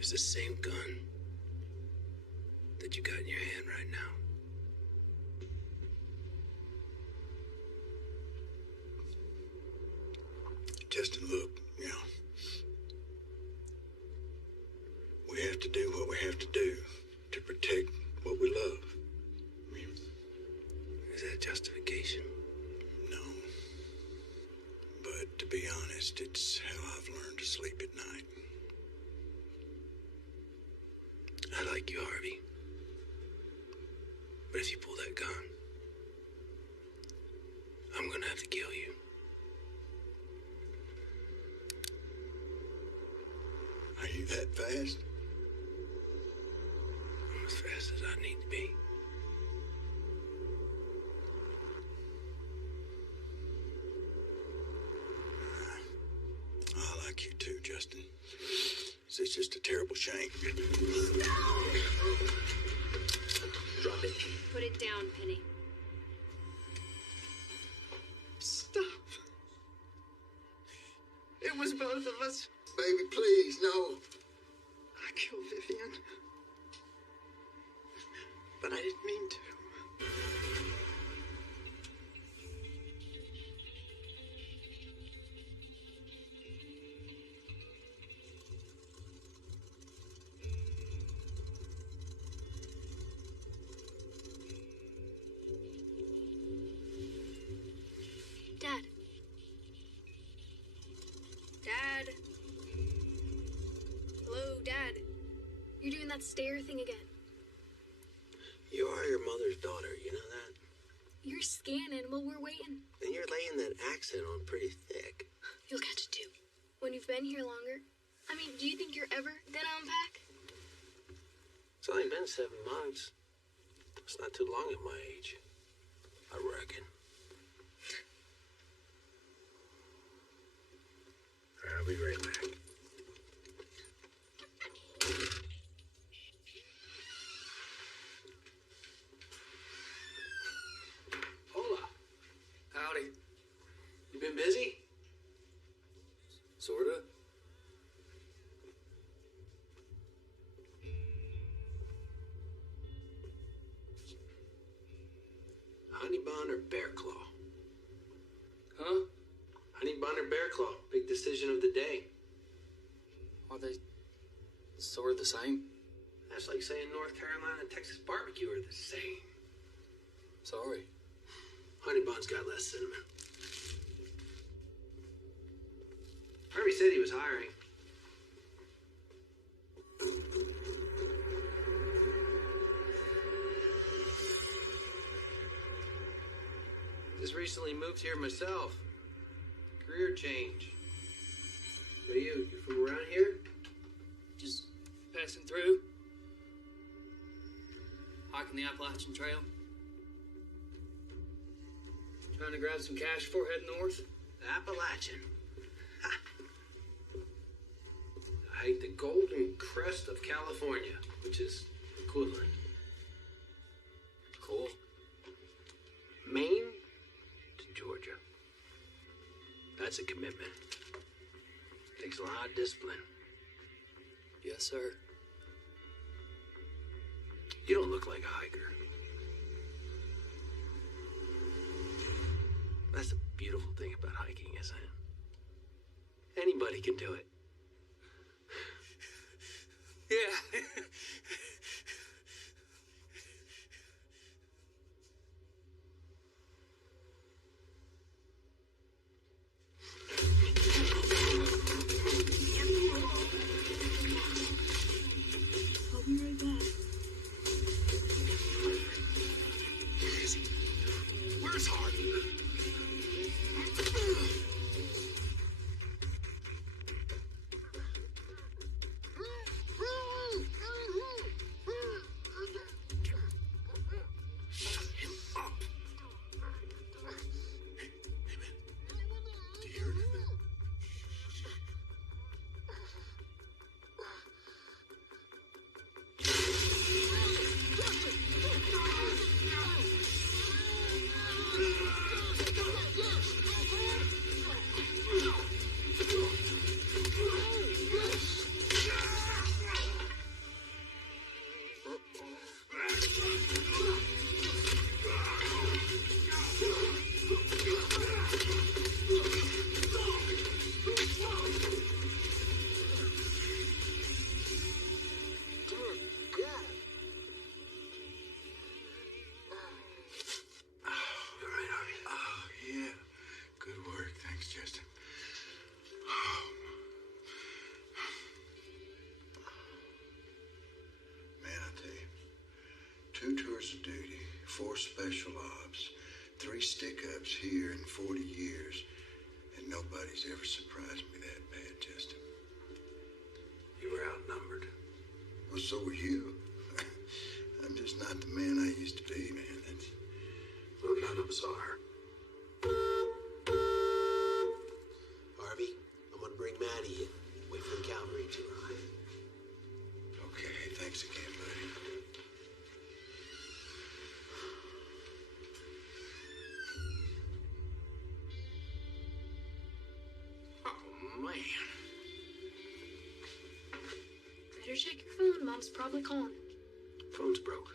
is the same gun that you got in your hand right now. Justin, look, you know, we have to do what we have to do to protect what we love. I mean, is that justification? No. But to be honest, it's how I've learned to sleep at night. I like you, Harvey. But if you pull that gun, I'm gonna have to kill you. Are you that fast? I'm as fast as I need to be. I like you too, Justin. It's just a terrible shame. Drop it. Put it down, Penny. Stop. It was both of us. Baby, please, no. I killed Vivian. But I didn't mean to. Dad. Dad. Hello, Dad. You're doing that stare thing again. You are your mother's daughter, you know that? You're scanning while we're waiting. And you're laying that accent on pretty thick. You'll catch it too. When you've been here longer. I mean, do you think you're ever gonna unpack? It's only been 7 months. It's not too long at my age, I reckon. I'll be right back. Hola. Howdy. You been busy? Sorta. Honey bun or bear claw? Huh? Honey bun or bear claw? Big decision of the day. Are they sort of the same? That's like saying North Carolina and Texas barbecue are the same. Sorry. Honey bun's got less cinnamon. Harvey said he was hiring. Just recently moved here myself. Career change. Are you from around here? Just passing through. Hiking the Appalachian Trail. Trying to grab some cash before heading north. Appalachian. Ha. I hike the Golden Crest of California, which is equivalent. Cool. Maine to Georgia. That's a commitment. Takes a lot of discipline. Yes, sir. You don't look like a hiker. That's the beautiful thing about hiking, isn't it? Anybody can do it. Yeah. I'll be right back. Where is he? Where's Harvey? 2 tours of duty, 4 special ops, 3 stick-ups here in 40 years, and nobody's ever surprised me that bad, Justin. You were outnumbered. Well, so were you. I'm just not the man I used to be, man. Well, none of us are. Harvey, I'm gonna bring Maddie in. Wait for the cavalry to arrive. Okay, thanks again, buddy. Oh, man. Better check your phone. Mom's probably calling. Phone's broke.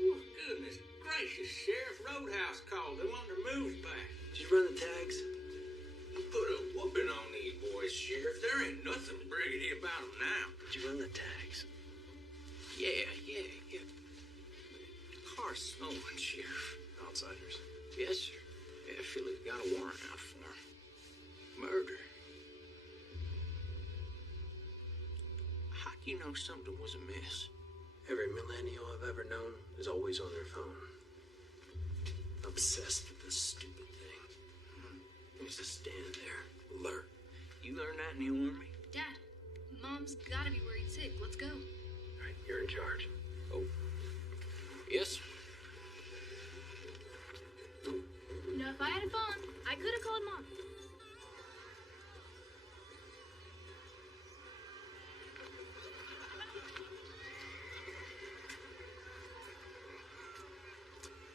Oh, goodness gracious, Sheriff. Roadhouse called. They want their moves back. Did you run the tags? Put a whooping on these boys, Sheriff. There ain't nothing briggity about them now. Did you run the tags? Yeah. The car's stolen, Sheriff. Outsiders. Yes, sir. Yeah, I feel like I got a warrant out for him. Murder. How do you know something was amiss? Every millennial I've ever known is always on their phone. Obsessed with this stupid thing. Just stand there, alert. You learned that in the army? Dad, Mom's gotta be worried sick. Let's go. All right, you're in charge. Oh. Yes, sir. You know, if I had a phone, I could have called Mom.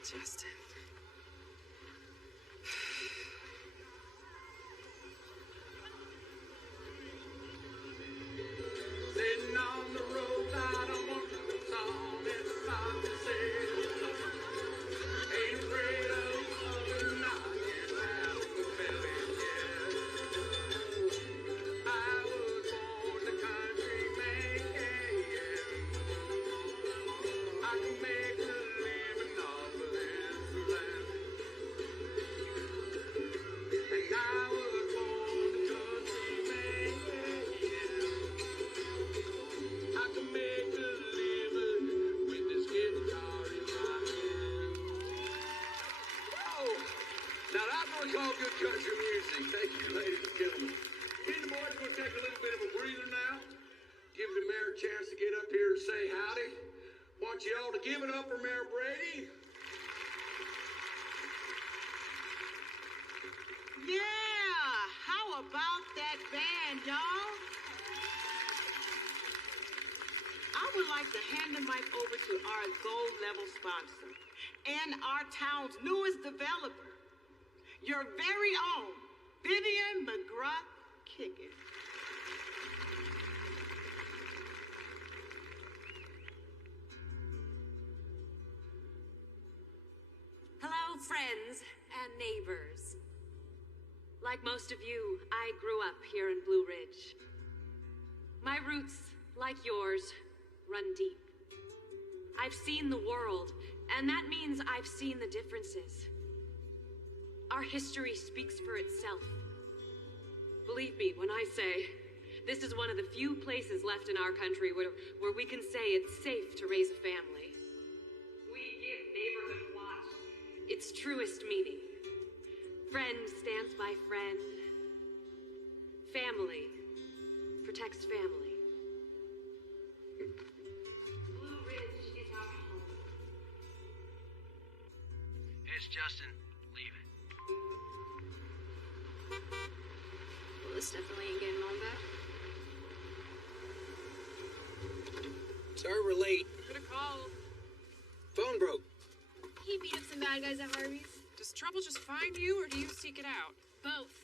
Justin. Sitting on the road, I don't want to go song. It's about to say, ain't afraid of other knocking out the belly, yeah. I was born the country man, yeah. I can make a living off of this land. And I was born the country man, yeah. I can make a living with this guitar in my hand. Oh, now that's what we call good country music. Thank you, ladies and gentlemen. Me and the boys are going to take a little bit of a breather now. Give the mayor a chance to get up here and say howdy. Want you all to give it up for Mayor Brady. Yeah, how about that band, y'all? I would like to hand the mic over to our gold level sponsor and our town's newest developer, your very own Vivian McGraw-Kickett. Hello, friends and neighbors. Like most of you, I grew up here in Blue Ridge. My roots, like yours, run deep. I've seen the world, and that means I've seen the differences. Our history speaks for itself. Believe me when I say, this is one of the few places left in our country where we can say it's safe to raise a family. We give neighborhood watch its truest meaning. Friend stands by friend. Family protects family. Blue Ridge is our home. It's Justin. Leave it. Well, this definitely ain't getting on bad. Sorry we're late. Good call. Phone broke. He beat up some bad guys at Harvey's. Does trouble just find you, or do you seek it out? Both.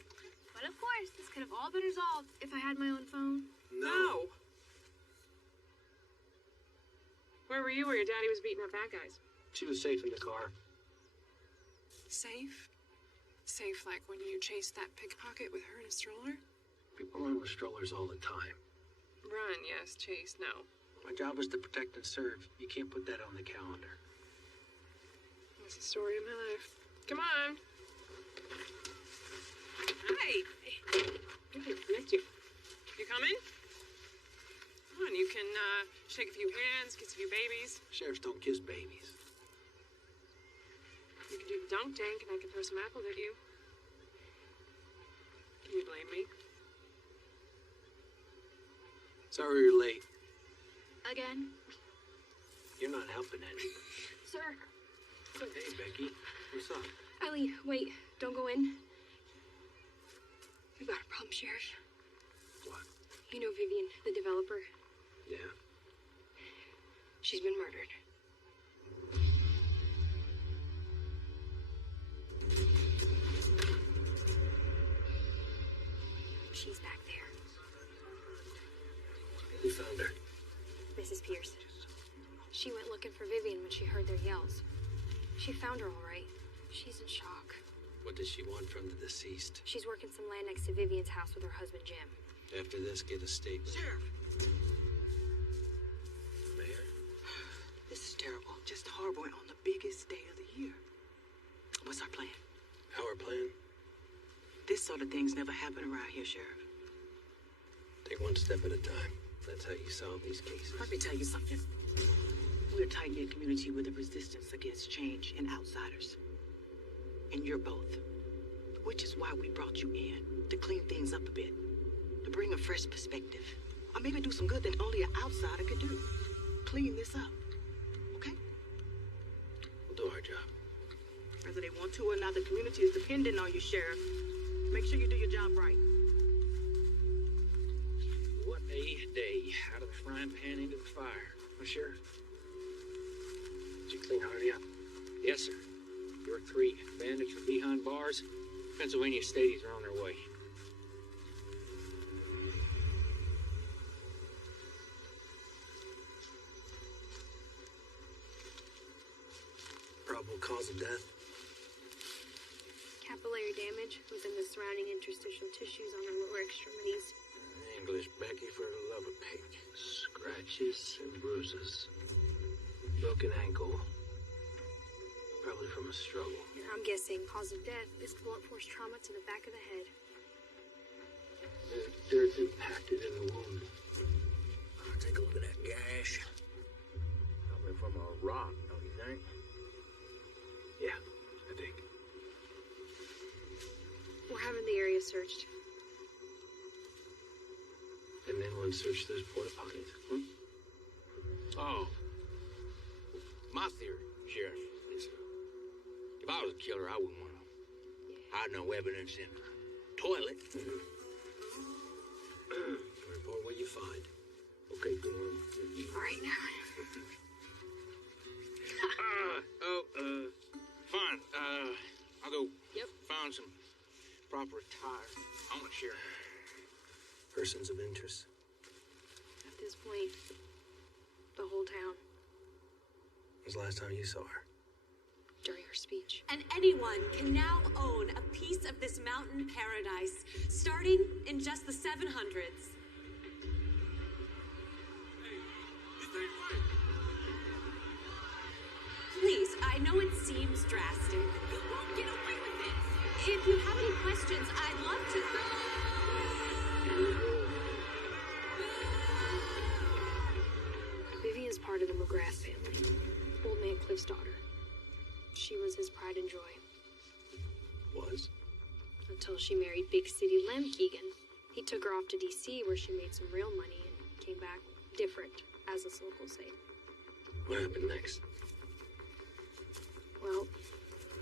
But of course, this could have all been resolved if I had my own phone. No. Where were you where your daddy was beating up bad guys? She was safe in the car. Safe? Safe like when you chased that pickpocket with her in a stroller? People run with strollers all the time. Run, yes. Chase, no. My job is to protect and serve. You can't put that on the calendar. That's the story of my life. Come on. Hi. Missed you. You coming? Come on, you can shake a few hands, kiss a few babies. Sheriffs don't kiss babies. could do the dunk tank and I could throw some apples at you. Can you blame me? Sorry you're late. Again? You're not helping any. Sir. Hey, Becky. What's up? Ellie, wait. Don't go in. We've got a problem, Sheriff. What? You know Vivian, the developer? Yeah. She's been murdered. She's back there. Who found her? Mrs. Pierce. She went looking for Vivian when she heard their yells. She found her all right. She's in shock. What does she want from the deceased? She's working some land next to Vivian's house with her husband, Jim. After this, get a statement. Sheriff, Mayor? this is terrible. Just horrible and on the biggest day of the year. What's our plan? Our plan? This sort of things never happen around here, Sheriff. Take one step at a time. That's how you solve these cases. Let me tell you something. We're a tight-knit community with a resistance against change and outsiders. And you're both. Which is why we brought you in, to clean things up a bit. To bring a fresh perspective. Or maybe do some good that only an outsider could do. Clean this up. Okay? We'll do our job. Whether they want to or not, the community is dependent on you, Sheriff. Make sure you do your job right. What a day. Out of the frying pan into the fire. Huh, Sheriff? Did you clean Hardy up? Yes, sir. Your 3 bandits are behind bars. Pennsylvania Stadies are on their way. Probable cause of death? Capillary damage within the surrounding interstitial tissues on her lower extremities. English Becky for the love of pig. Scratches and bruises. Broken ankle. Probably from a struggle. And I'm guessing cause of death is blunt force trauma to the back of the head. There's dirt impacted in the wound. Take a look at that gash. Coming from a rock, don't you think? Yeah, I think. We're having the area searched. And then we'll search those porta potties. Oh. My theory, Sheriff, is if I was a killer, I wouldn't want to hide no evidence in the toilet. Report what you find. Okay, go on. All right, now. Fine. I'll go Yep. find some proper attire. I want to share. Persons of interest. At this point, the whole town. When was the last time you saw her? During her speech. And anyone can now own a piece of this mountain paradise, starting in just the 700s. Please, I know it seems drastic. You won't get away with it. If you have any questions, I'd love to. Vivian's part of the McGrath family. Old man Cliff's daughter. She was his pride and joy. Was? Until she married big city Lem Keegan. He took her off to D.C. where she made some real money and came back different, as us locals say. What happened next? Well,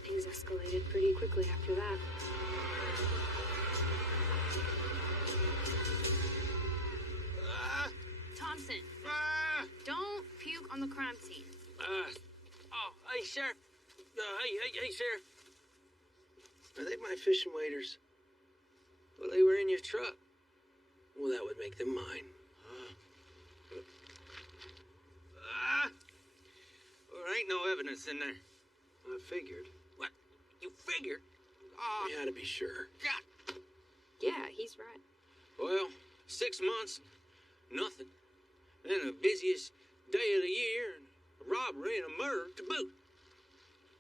things escalated pretty quickly after that. Thompson, don't puke on the crime scene. Hey, Sheriff. Hey, Sheriff. Are they my fishing waders? Well, they were in your truck. Well, that would make them mine. There ain't no evidence in there. I figured. What? You figured? We had to be sure. God. Yeah, he's right. Well, 6 months, nothing. Then the busiest day of the year, and a robbery and a murder to boot.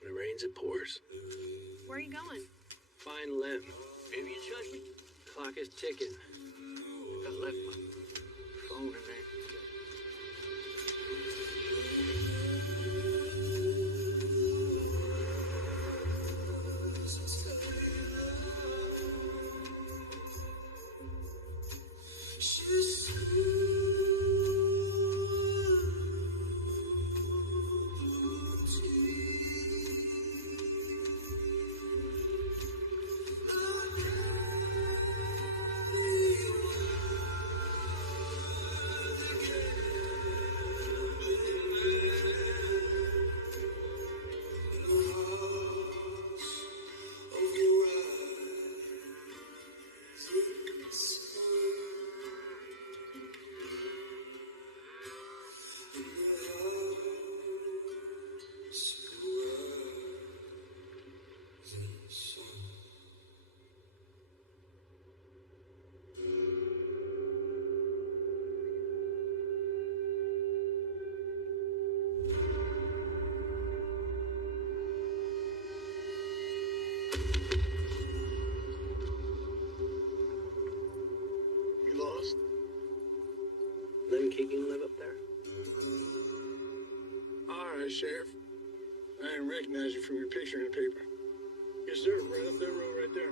When it rains, it pours. Where are you going? Find Lem. Vivian shut me. Clock is ticking. I left my phone in there. Lem Keegan live up there? All right, Sheriff. I didn't recognize you from your picture in the paper. Yes, sir. Right up that road right there.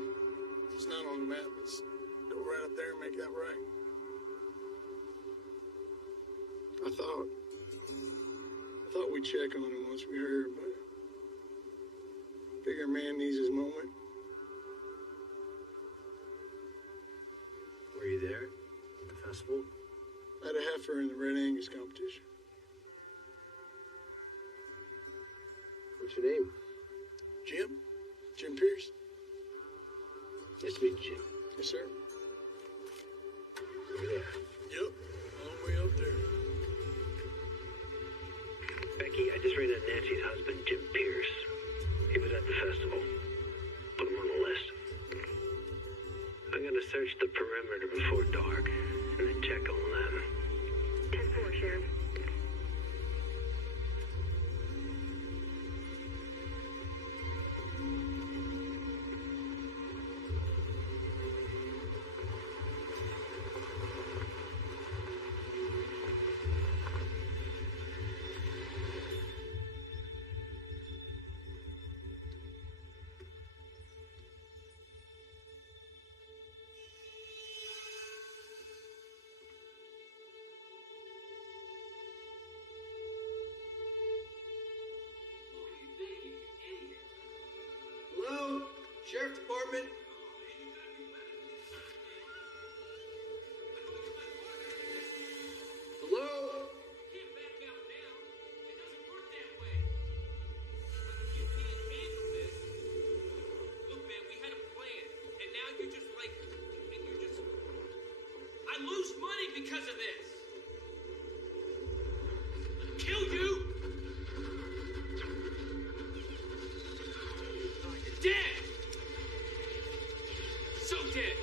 It's not on the map. It's go right up there and make that right. I thought we'd check on him once we heard, but figure a man needs his moment. Were you there? The festival? I had a heifer in the Red Angus competition. What's your name? Jim Pierce. Nice to meet you, Jim. Yes, sir. Over there. Yep, long way up there. Becky, I just ran into Nancy's husband, Jim Pierce. He was at the festival. Put him on the list. I'm gonna search the perimeter before dark, and then check on them. 10-4, Sheriff. Hello? Sheriff Department? Hello? I lose money because of this. Kill you. You're dead. So dead.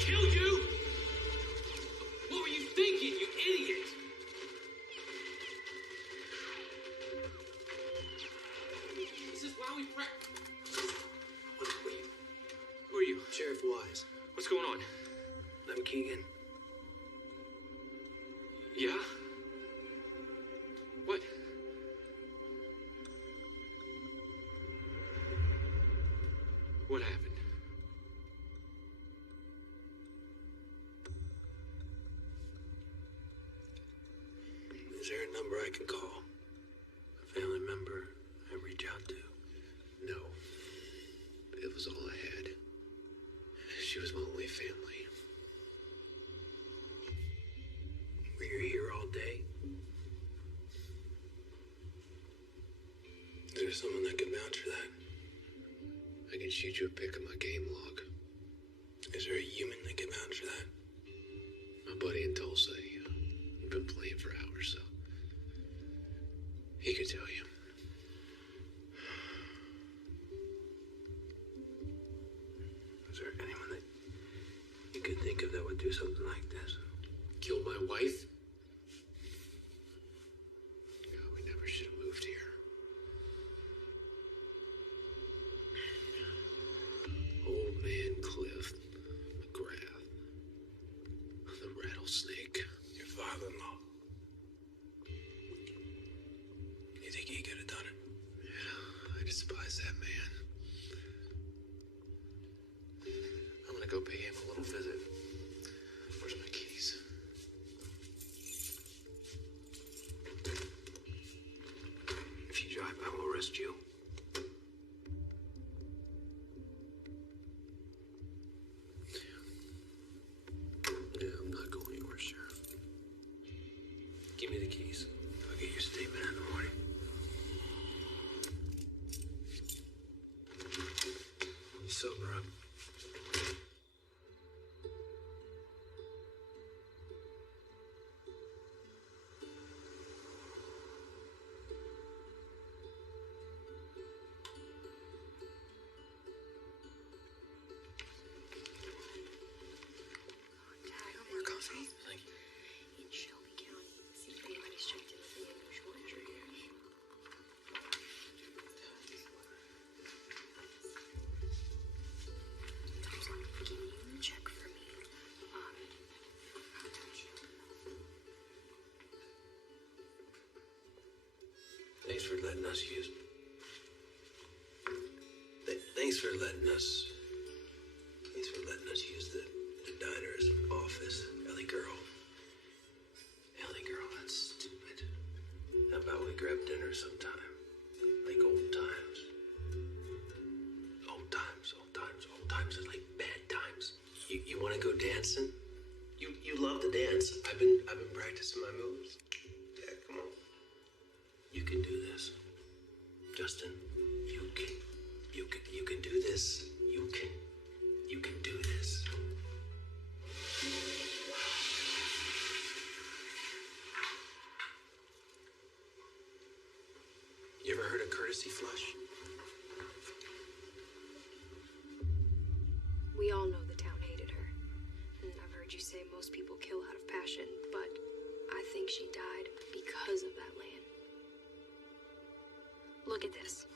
Kill you. What were you thinking, you idiot? This is why we Who are you? Sheriff Wise. What's going on? Lem Keegan. Yeah? What? What happened? Is there a number I can call? A family member I reach out to? No. It was all I had. She was my only family. Were you here all day? Is there someone that can vouch for that? I can shoot you a pic of my game log. Is there a human that can vouch for that? My buddy in Tulsa, he'd been playing for hours, so he could tell you. Is there anyone that you could think of that would do something like this? Kill my wife? No, we never should have moved here. Old man Cliff McGrath. The rattlesnake. Your father-in-law. You think he could have done it? Yeah, I despise that man. I'm gonna go pay him a little visit. Where's my keys? If you drive, I will arrest you. Yeah, I'm not going anywhere, Sheriff. Give me the keys. I'll get your statement in the morning. You sober up. Dad, one more coffee. Thank you. In Shelby County, see if anybody's checked letting us use... Thanks for letting us... Thanks for letting us use the diner as an office, Ellie girl. Ellie girl, that's stupid. How about we grab dinner sometime? Like old times. Old times, old times, old times is like bad times. You want to go dancing? You love to dance. I've been practicing my moves. Yeah, come on. You can do this, Justin. You can do this. You can do this. You ever heard of courtesy flush? We all know the town hated her. And I've heard you say most people kill out of passion, but I think she died because of that land. Look at this.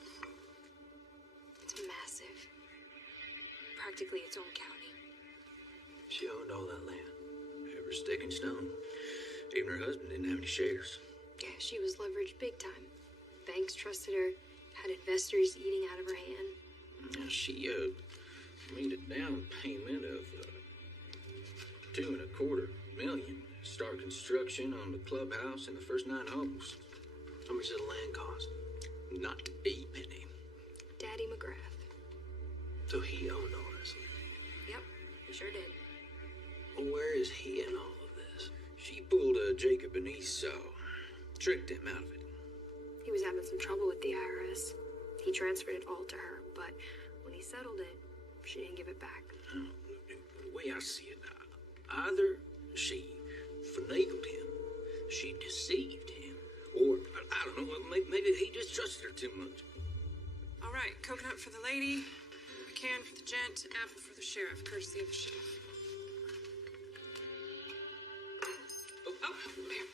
It's massive. Practically its own county. She owned all that land. Every stick and stone. Even her husband didn't have any shares. Yeah, she was leveraged big time. Banks trusted her, had investors eating out of her hand. She made a down payment of $2.25 million. Start construction on the clubhouse and the first 9 holes. How much did the land cost? Not a penny. Daddy McGrath. So he owned all this. Yep, he sure did. Well, where is he in all of this? She pulled a Jacob and Esau. Tricked him out of it. He was having some trouble with the IRS. He transferred it all to her, but when he settled it, she didn't give it back. The way I see it, either she finagled him, she deceived him, or, I don't know, maybe he just trusted her too much. All right, coconut for the lady, a can for the gent, apple for the sheriff, courtesy of the sheriff. Oh, here.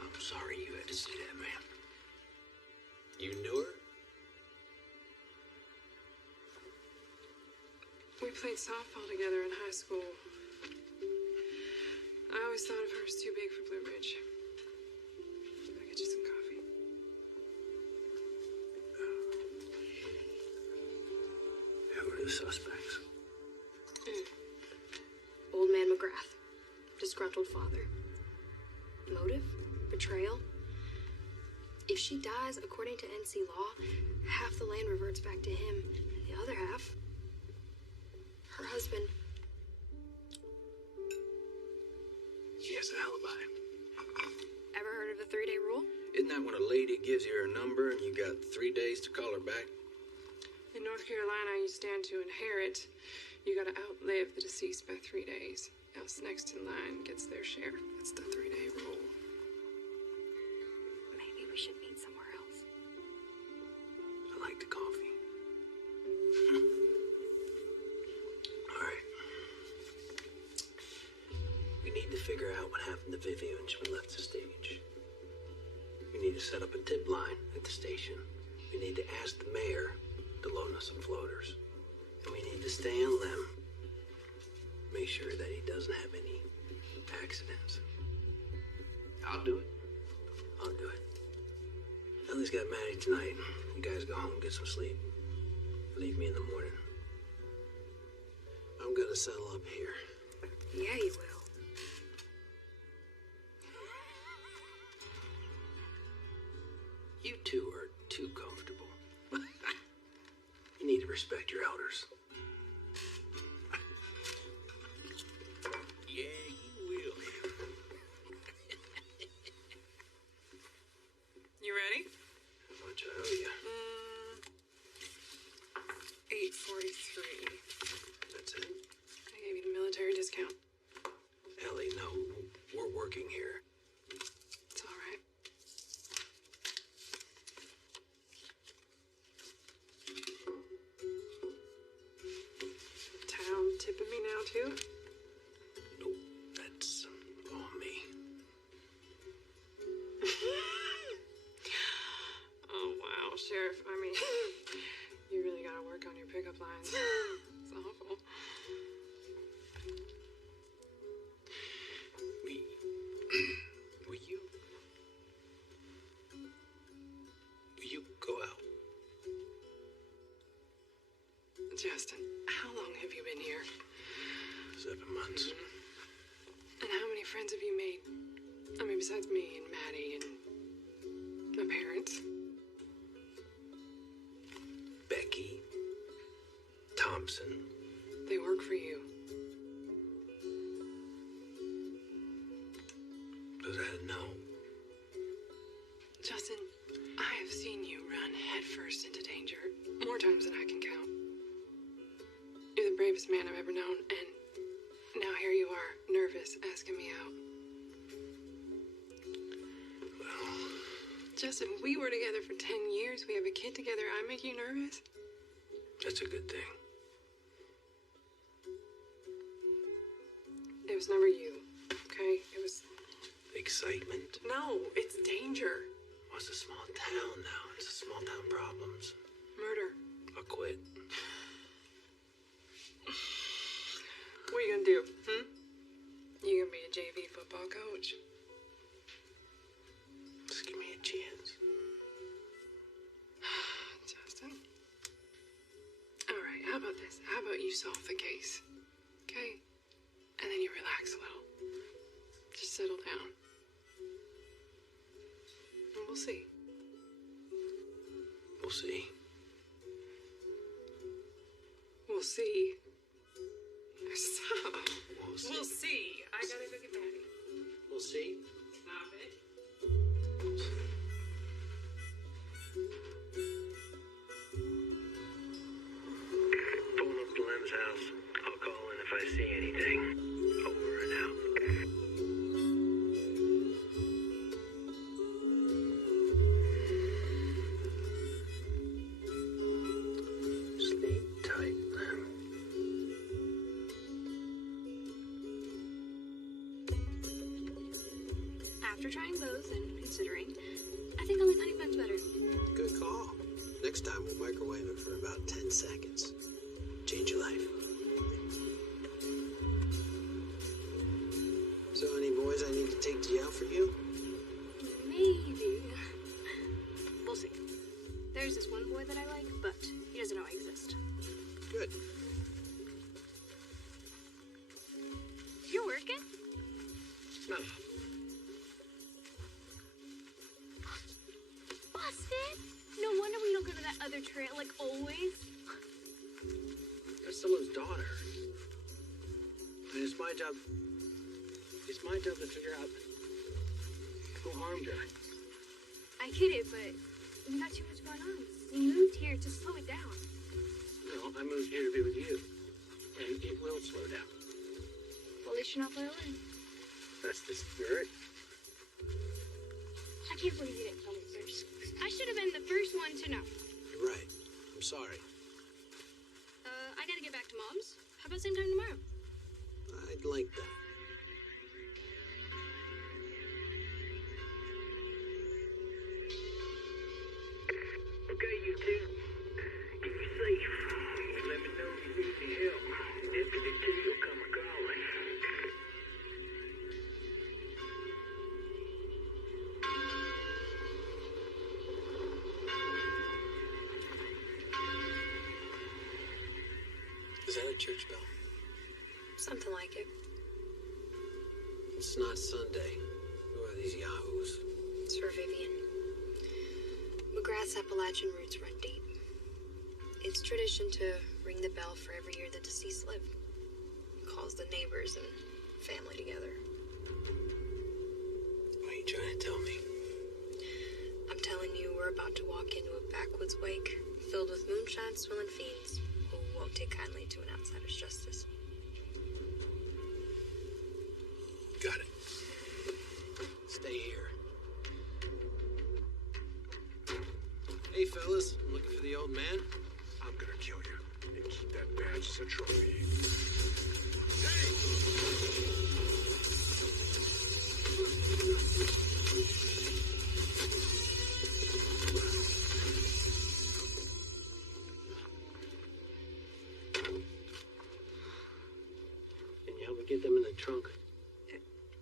I'm sorry you had to see that, man. You knew her? We played softball together in high school. I always thought of her as too big for Blue Ridge. I'll get you some coffee. Who are the suspects? Old man McGrath. Disgruntled father. Motive? Betrayal? If she dies, according to NC law, half the land reverts back to him, and the other half, her husband. She has an alibi. Ever heard of the 3-day rule? Isn't that when a lady gives you her number and you got 3 days to call her back? In North Carolina, you stand to inherit. You gotta outlive the deceased by 3 days. Else next in line gets their share. That's the 3-day rule. Maybe we should meet somewhere else. I like the coffee. All right. We need to figure out what happened to Vivian when she left the stage. We need to set up a tip line at the station. We need to ask the mayor to loan us some floaters. And we need to stay on them. Make sure that he doesn't have any accidents. I'll do it. I'll do it. Ellie's got Maddie tonight. You guys go home and get some sleep. Leave me in the morning. I'm gonna settle up here. Yeah, you will. You two are too comfortable. You need to respect your elders. Yeah, you will. You ready? How much I owe you? 843. That's it? I gave you the military discount. Ellie, no. We're working here. It's all right. Justin, how long have you been here? 7 months. And how many friends have you made? I mean, besides me and Maddie and my parents. Becky. Thompson. They work for you. Does that know? Justin, I have seen you run headfirst into danger more times than I can count. You're the bravest man I've ever known, and now here you are, nervous, asking me out. Well... Justin, we were together for 10 years. We have a kid together. I make you nervous? That's a good thing. It was never you, okay? It was... Excitement? No, it's danger. Well, it's a small town now. It's a small town problems. Murder. I'll quit. What are you gonna do, You gonna be a JV football coach? Just give me a chance. Justin. All right, how about this? How about you solve the case, okay? And then you relax a little. Just settle down. And we'll see. We'll see. We'll see. Stop. We'll see. We'll see. I gotta go get Maddie. We'll see. Stop it. Pulling up to Lem's house. I'll call in if I see anything. Over and out. Sleep tight, Lem. After trying both and considering, I think I'll like honey buns better. Good call. Next time we'll microwave it for about 10 seconds. Change your life. So any boys I need to take to out for you? Maybe. We'll see. There's this one boy that I like, but he doesn't know I exist. Good. You're working? No. Busted! No wonder we don't go to that other trail like always. That's someone's daughter. And it's my job... It's my job to figure out who harmed her. I get it, but we got too much going on. We moved here to slow it down. No, I moved here to be with you. And it will slow down. Well, at least you're not far away. That's the spirit. I can't believe you didn't tell me first. I should have been the first one to know. You're right. I'm sorry. I gotta get back to Mom's. How about same time tomorrow? I'd like that. Okay, you two. Keep you safe. Let me know if you need any help. If you do too, you'll come a-calling. Is that a church bell? Something like it. It's not Sunday. Who are these yahoos? It's for Vivian. McGrath's Appalachian roots run deep. It's tradition to ring the bell for every year the deceased lived. Calls the neighbors and family together. What are you trying to tell me? I'm telling you, we're about to walk into a backwoods wake filled with moonshine swilling fiends who won't take kindly to an outsider's justice. Got it. Stay here. Hey, fellas. I'm looking for the old man. I'm gonna kill you and keep that badge as a trophy. Can you help me get them in the trunk?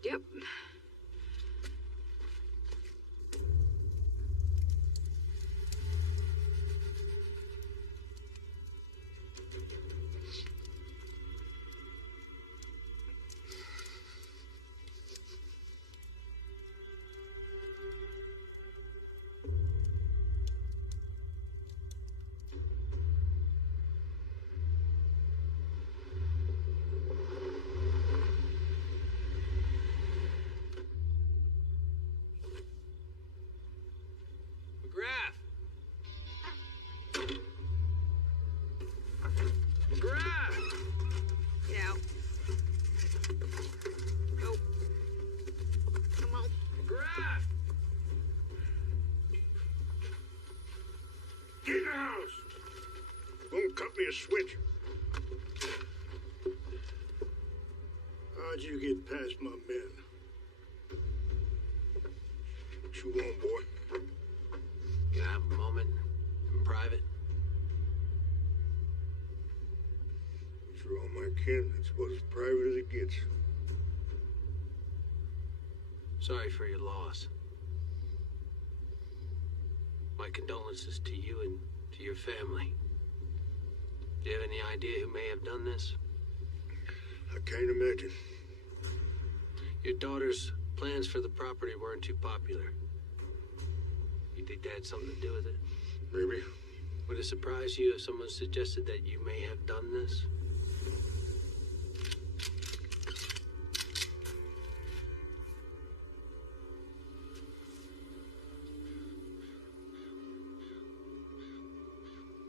Yep. Get in the house! Won't cut me a switch. How'd you get past my men? What you want, boy? Can I have a moment in private? These are all my kin. It's about as private as it gets. Sorry for your loss. My condolences to you and to your family. Do you have any idea who may have done this? I can't imagine. Your daughter's plans for the property weren't too popular. You think that had something to do with it? Maybe. Would it surprise you if someone suggested that you may have done this?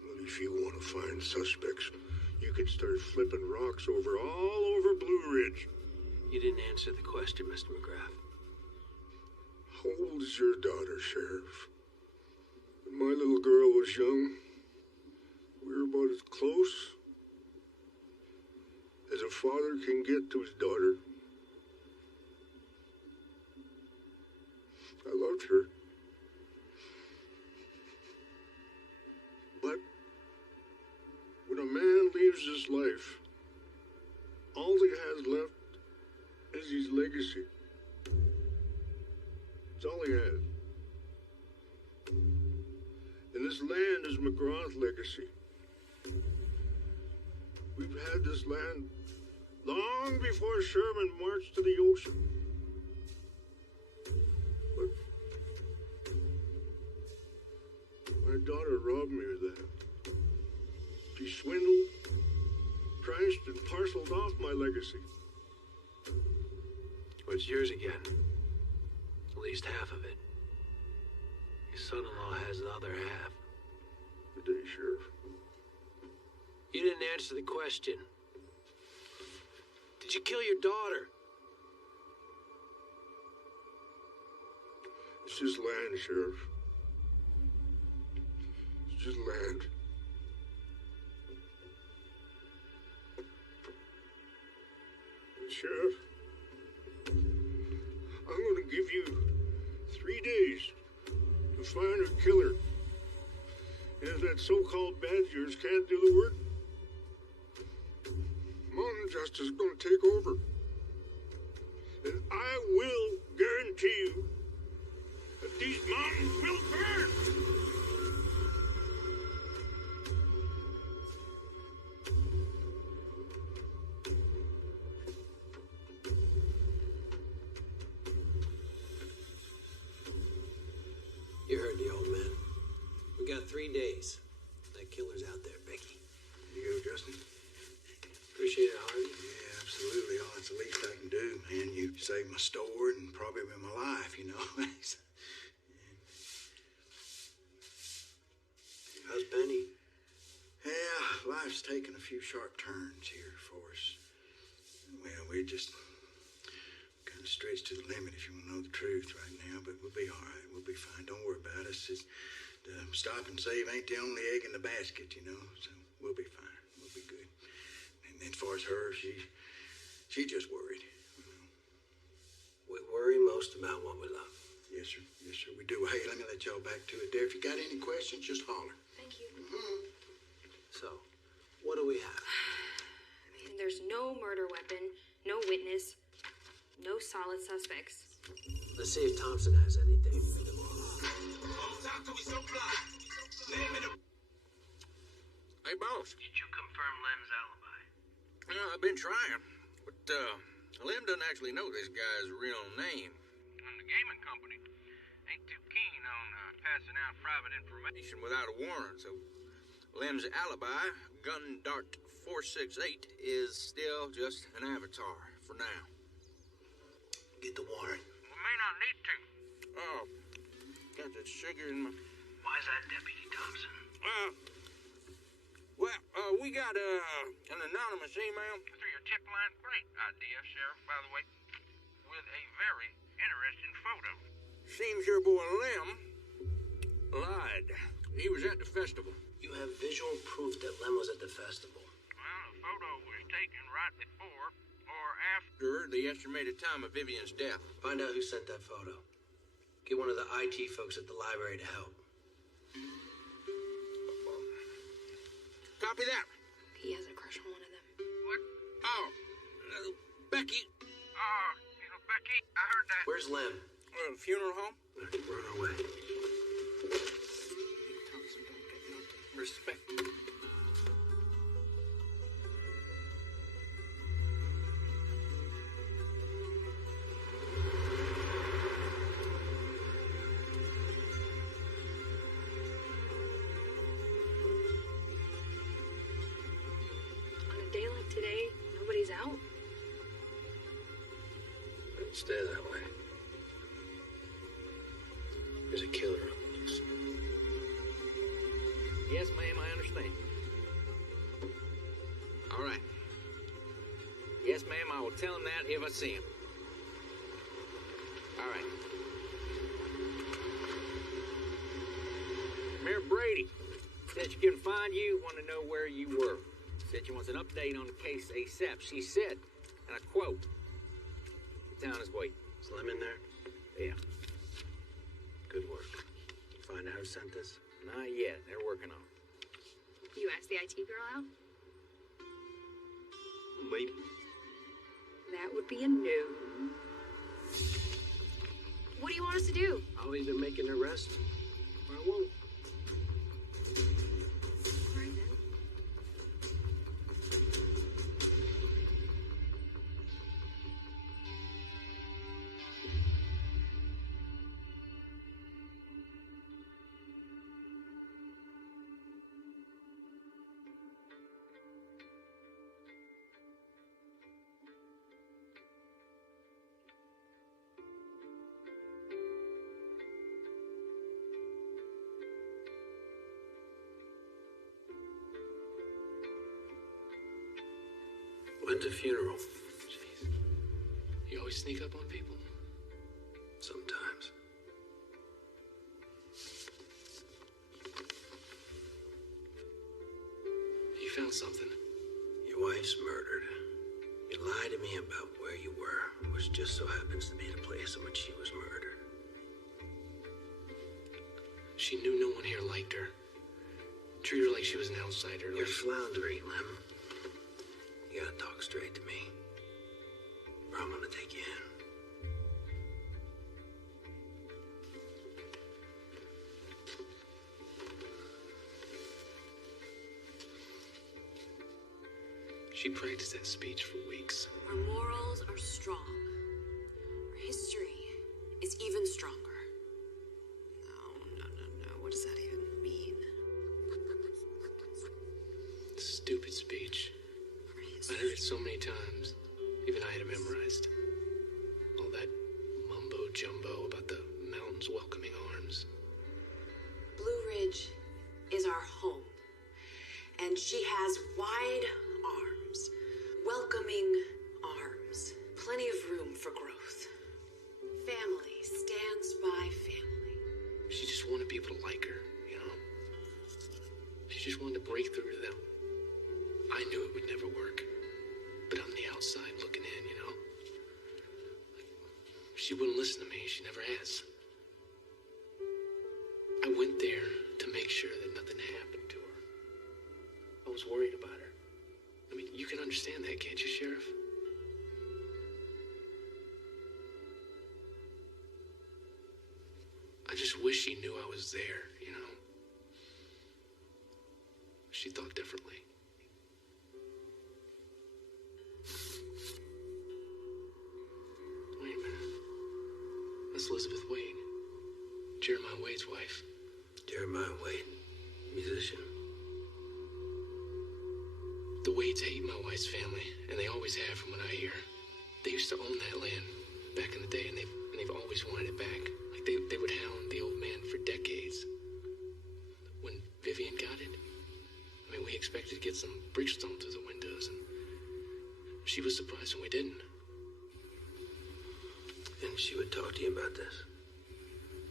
Well, if you want to find suspects, you can start flipping rocks all over Blue Ridge. You didn't answer the question, Mr. McGrath. How old is your daughter, Sheriff? When my little girl was young, we were about as close as a father can get to his daughter. I loved her. But when a man leaves this life, all he has left is his legacy. It's all he has. And this land is McGraw's legacy. We've had this land long before Sherman marched to the ocean. But my daughter robbed me of that. She swindled, priced, and parceled off my legacy. What's yours again? At least half of it. Your son-in-law has the other half. Good day, Sheriff. You didn't answer the question. Did you kill your daughter? It's just land, Sheriff. It's just land. Sheriff, I'm going to give you 3 days to find her killer. And if that so-called badge of yours can't do the work, mountain justice is going to take over. And I will guarantee you that these mountains will burn. You heard the old man. We got 3 days. That killer's out there, Becky. You go, Justin. Appreciate it, Harvey. Yeah, absolutely. Oh, that's the least I can do, man. You saved my store and probably my life, you know. How's Benny? Yeah, life's taken a few sharp turns here for us. Well, we're just kind of stretched to the limit, if you want to know the truth right now, but we'll be all right. We'll be fine. Don't worry about us. It's, stop and save ain't the only egg in the basket, you know, so we'll be fine. We'll be good. And as far as her, she just worried. You know. We worry most about what we love. Yes, sir. Yes, sir. We do. Hey, let me let y'all back to it there. If you got any questions, just holler. Thank you. So, what do we have? I mean, there's no murder weapon, no witness, no solid suspects. Let's see if Thompson has anything. Hey, boss. Did you confirm Lem's alibi? Yeah, I've been trying, but Lem doesn't actually know this guy's real name. And the gaming company ain't too keen on passing out private information without a warrant, so Lem's alibi, Gun Dart 468, is still just an avatar for now. Get the warrant. We may not need to. Oh, got that sugar in my... Why's that, Deputy Thompson? We got an anonymous email through your tip line. Great idea, Sheriff, by the way. With a very interesting photo. Seems your boy Lem lied He was at the festival. You have visual proof that Lem was at the festival. Well, the photo was taken right before or after the estimated time of Vivian's death. Find out who sent that photo. Get one of the IT folks at the library to help. Copy that. He has a crush on one of them. What? Oh, Becky. Becky, I heard that. Where's Lem? Funeral home? I think we're on our way. Thompson don't get no respect. On a day like today, nobody's out. It'll stay that way. There's a killer on the loose. Yes, ma'am, I understand. All right. Yes, ma'am, I will tell him that if I see him. All right. Mayor Brady said she couldn't find you, wanted to know where you were. Said she wants an update on the case ASAP. She said, and I quote, "The town is waiting." Is Lem in there? Yeah. Good work. Find out who sent this? Not yet. They're working on it. You asked the IT girl out? Maybe. That would be a no. What do you want us to do? I'll either make an arrest or I won't. All right, then. When's the funeral? Jeez. You always sneak up on people? Sometimes. You found something. Your wife's murdered. You lied to me about where you were, which just so happens to be the place in which she was murdered. She knew no one here liked her. Treated her like she was an outsider. You're floundering, Lem. You gotta talk straight to me, or I'm gonna take you in. She practiced that speech for weeks. Our morals are strong. Our history is even stronger. No. What does that even mean? Stupid speech. I heard it so many times. Even I had it memorized. All that mumbo jumbo about the mountains welcoming arms. Blue Ridge is our home. And she has wide arms. Welcoming arms. Plenty of room for growth. Family stands by family. She just wanted people to like her, you know? She just wanted to break through to them. I knew it would never work. But on the outside looking in, you know? She wouldn't listen to me. She never has. I went there to make sure that nothing happened to her. I was worried about her. I mean, you can understand that, can't you, Sheriff? I just wish she knew I was there, you know? She thought differently. Wait a minute. That's Elizabeth Wade. Jeremiah Wade's wife. Jeremiah Wade, musician. The Wades hate my wife's family, and they always have from what I hear. They used to own that land back in the day, and they've always wanted it back. Like they would hound the old man for decades. When Vivian got it, I mean, we expected to get some Bridgestone through the windows, and she was surprised when we didn't. And she would talk to you about this?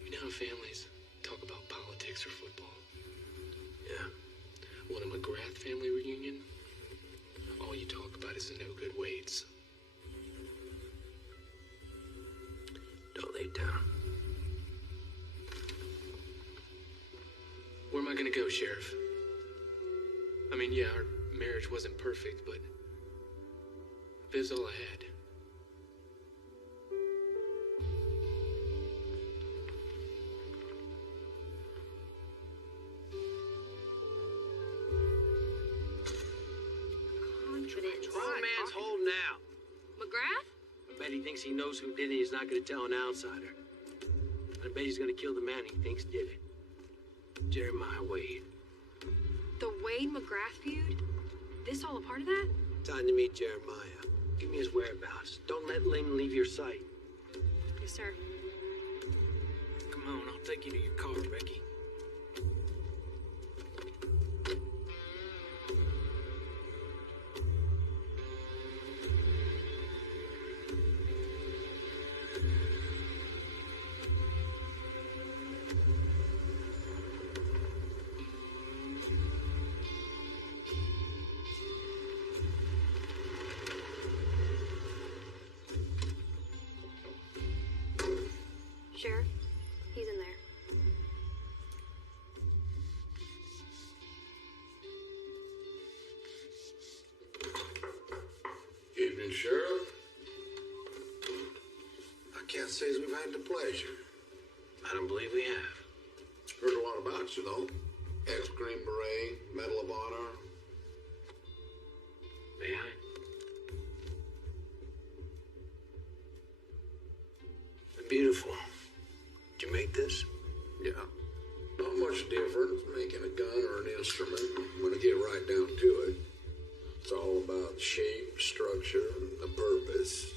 You know how families talk about politics or football? Yeah. Well, the McGrath family reunion, all you talk about is the no-good Wades. Don't lay down. Where am I gonna go, Sheriff? I mean, yeah, our marriage wasn't perfect, but Viv's all I had. Confident. Old man's holding out. McGrath? I bet he thinks he knows who did it. He's not going to tell an outsider. I bet he's going to kill the man he thinks did it. Jeremiah Wade. The Wade McGrath feud? This all a part of that? Time to meet Jeremiah. Give me his whereabouts. Don't let Lynn leave your sight. Yes, sir. Come on, I'll take you to your car, Becky. Sheriff, he's in there. Evening, Sheriff. I can't say as we've had the pleasure. I don't believe we have. Heard a lot about you, though. Ex-Green Beret, Medal of Honor. May I? Beautiful. Did you make this? Yeah. Not much different from making a gun or an instrument when I get right down to it. It's all about the shape, structure, and the purpose.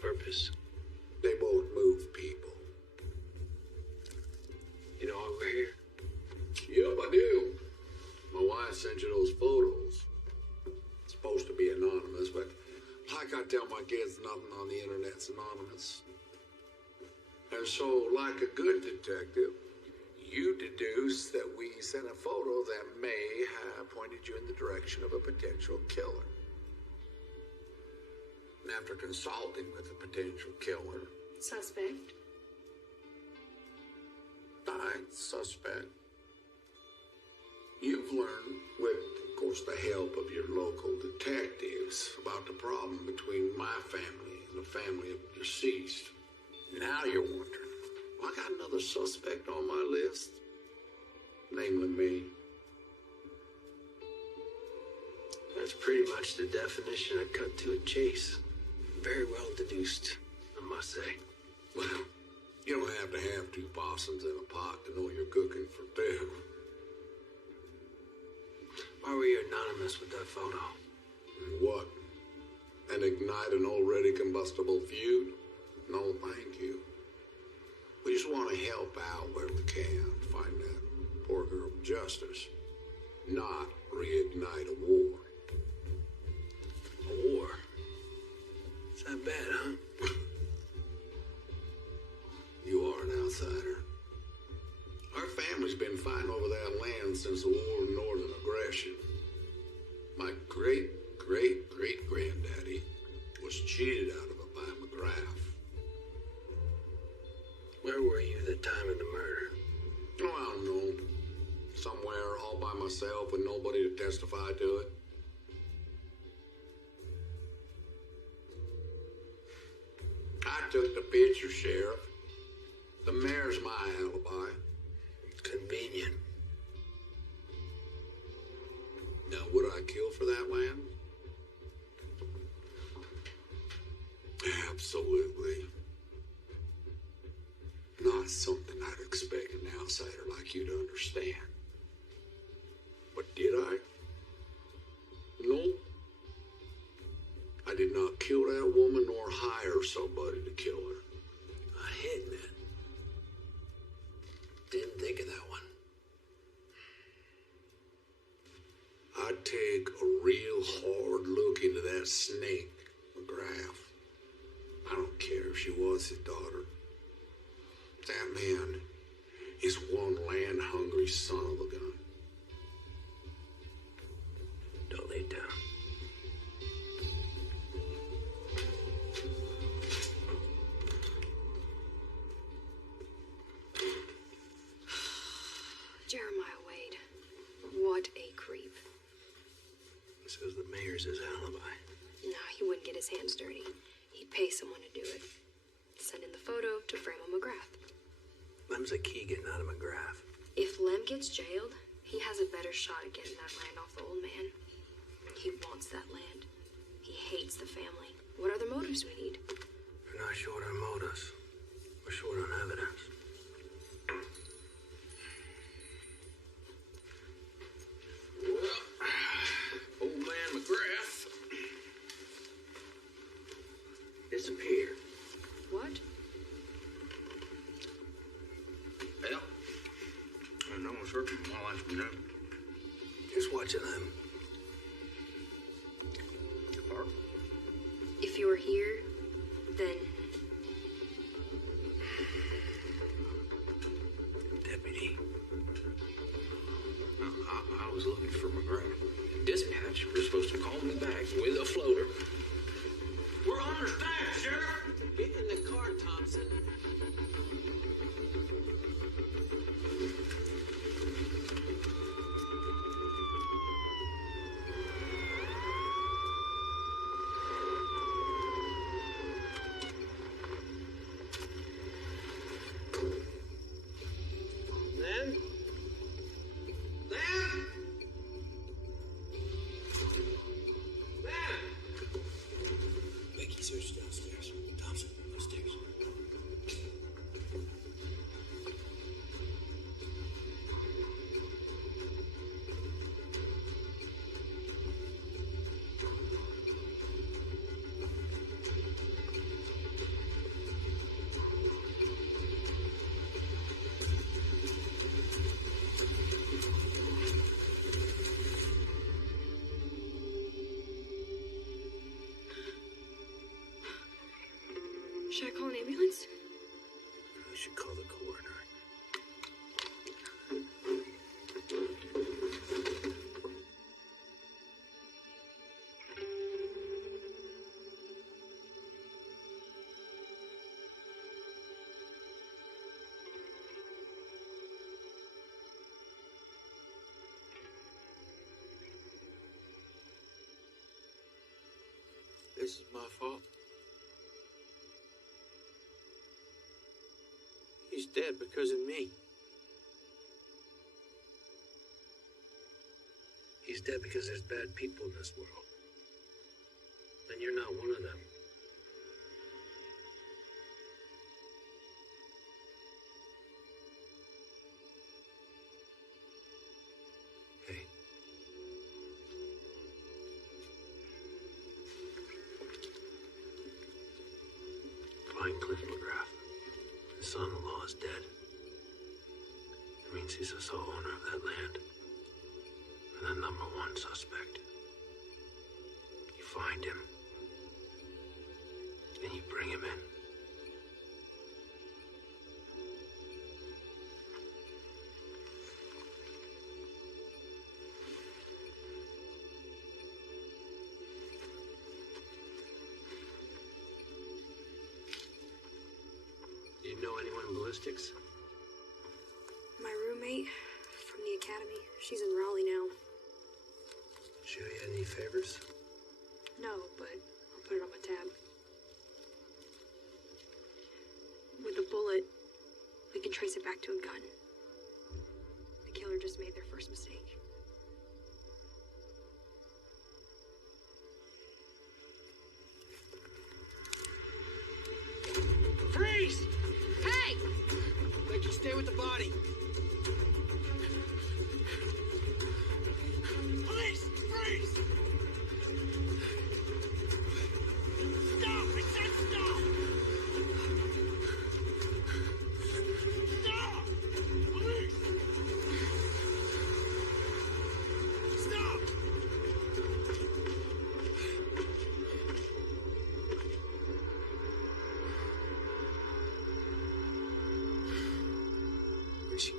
Purpose? They both move people. You know why we're here? Yep, I do. My wife sent you those photos. It's supposed to be anonymous, but like I tell my kids, nothing on the internet's anonymous. And so, like a good detective, you deduce that we sent a photo that may have pointed you in the direction of a potential killer. And after consulting with the potential killer... Suspect? Suspect. You've learned, with, of course, the help of your local detectives, about the problem between my family and the family of the deceased. Now you're wondering, well, I got another suspect on my list, namely me. That's pretty much the definition of cut to a chase. Very well deduced, I must say. Well, you don't have to have two possums in a pot to know you're cooking for two. Why were you anonymous with that photo? What? And ignite an already combustible feud? No, thank you. We just want to help out where we can, find that poor girl justice, not reignite a war. A war? It's that bad, huh? You are an outsider. Our family's been fighting over that land since the War of Northern Aggression. My great-great-great-granddaddy was cheated out of it by McGrath. Where were you at the time of the murder? Oh, I don't know. Somewhere all by myself with nobody to testify to it. I took the picture, Sheriff. The mayor's my alibi. Convenient. Now, would I kill for that land? Absolutely. Not something I'd expect an outsider like you to understand. But did I? No. I did not kill that woman nor hire somebody to kill her. A hitman. Didn't think of that one. I'd take a real hard look into that snake, McGrath. I don't care if she was his daughter. That man is one land-hungry son of a gun. Jeremiah Wade. What a creep. Says the mayor's his alibi. Nah, he wouldn't get his hands dirty. He'd pay someone to do it. Send in the photo to frame a McGrath. Lem's a Keegan, not a McGrath. If Lem gets jailed, he has a better shot at getting that land off the old man. He wants that land. He hates the family. What other motives we need? We're not short on motives. We're short on evidence. Well, old man McGrath disappeared. What? Well, no one's heard from him all afternoon. Just watching them. If you were here, then... Deputy. I was looking for McGrath. Dispatch was supposed to call me back with a floater. We're understaffed, Sheriff. Get in the car, Thompson. Should I call an ambulance? We should call the coroner. This is my fault. He's dead because of me. He's dead because there's bad people in this world. And you're not one of them. Hey. Find Cliff McGrath. His son-in-law is dead. It means he's the sole owner of that land. And the number one suspect. You find him. And you bring him in. Do you know anyone in ballistics? My roommate from the academy. She's in Raleigh now. Show you any favors? No, but I'll put it on my tab. With a bullet, we can trace it back to a gun. The killer just made their first mistake. Freeze! Hey! Make you stay with the body. Police! Freeze! Stop! I said stop! Stop! Police! Stop! Where'd she go?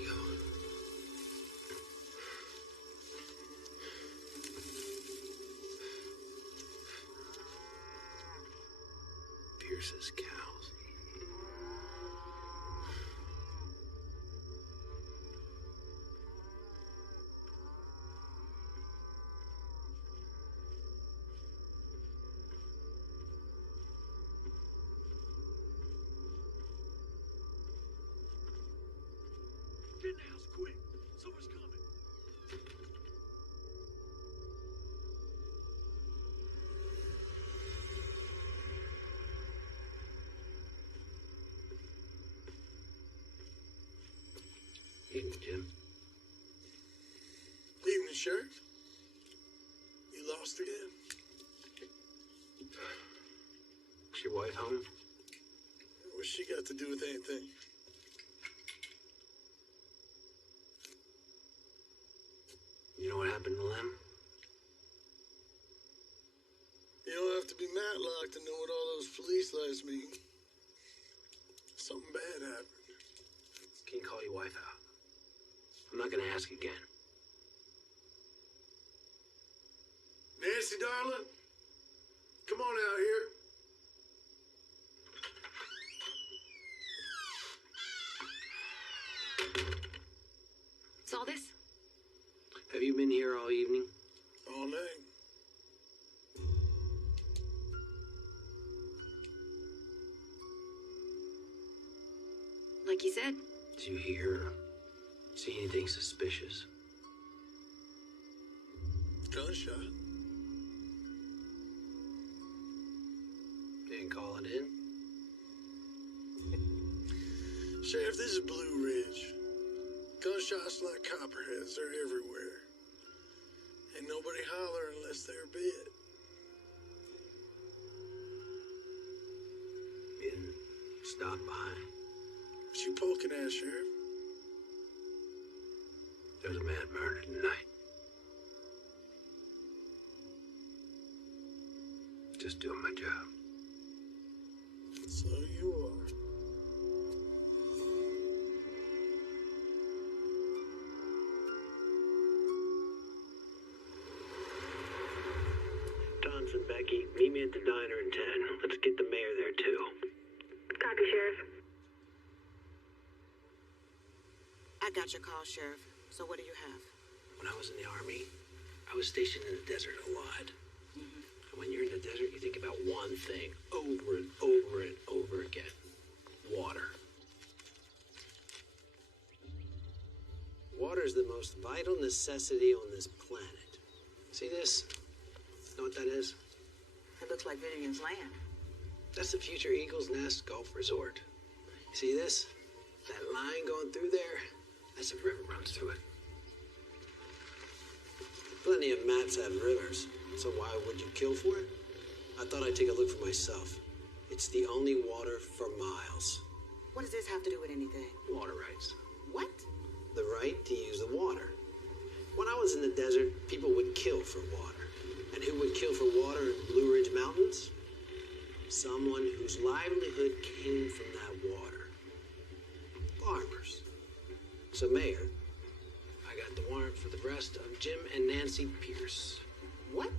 Pierce's cows. Evening, Jim. Evening, Sheriff. You lost again? Is your wife home? What's she got to do with anything? You know what happened to Lem? You don't have to be Matlock to know what all those police lights mean. Something bad happened. Can you call your wife out? I'm not gonna ask again. Nancy, darling, come on out here. Saw this? Have you been here all evening? All night. Like you said. Did you hear or see anything suspicious? Gunshot. Didn't call it in? Sheriff, this is Blue Ridge. Gunshots like copperheads, they're everywhere. Ain't nobody holler unless they're bit. Didn't stop by. What you poking at, Sheriff? There's a man murdered tonight. Just doing my job. So you are. Tons and Becky, meet me at the diner in 10. Let's get the mayor there, too. Copy, Sheriff. I got your call, Sheriff. So what do you have? When I was in the Army, I was stationed in the desert a lot. And when you're in the desert, you think about one thing over and over and over again. Water. Water is the most vital necessity on this planet. See this? Know what that is? It looks like Vivian's land. That's the future Eagle's Nest Golf Resort. See this? That line going through there? That's a river runs through it. Plenty of maps have rivers, so why would you kill for it? I thought I'd take a look for myself. It's the only water for miles. What does this have to do with anything? Water rights. What? The right to use the water. When I was in the desert, people would kill for water. And who would kill for water in Blue Ridge Mountains? Someone whose livelihood came from that water. Farmers. So, Mayor, I got the warrant for the arrest of Jim and Nancy Pierce. What?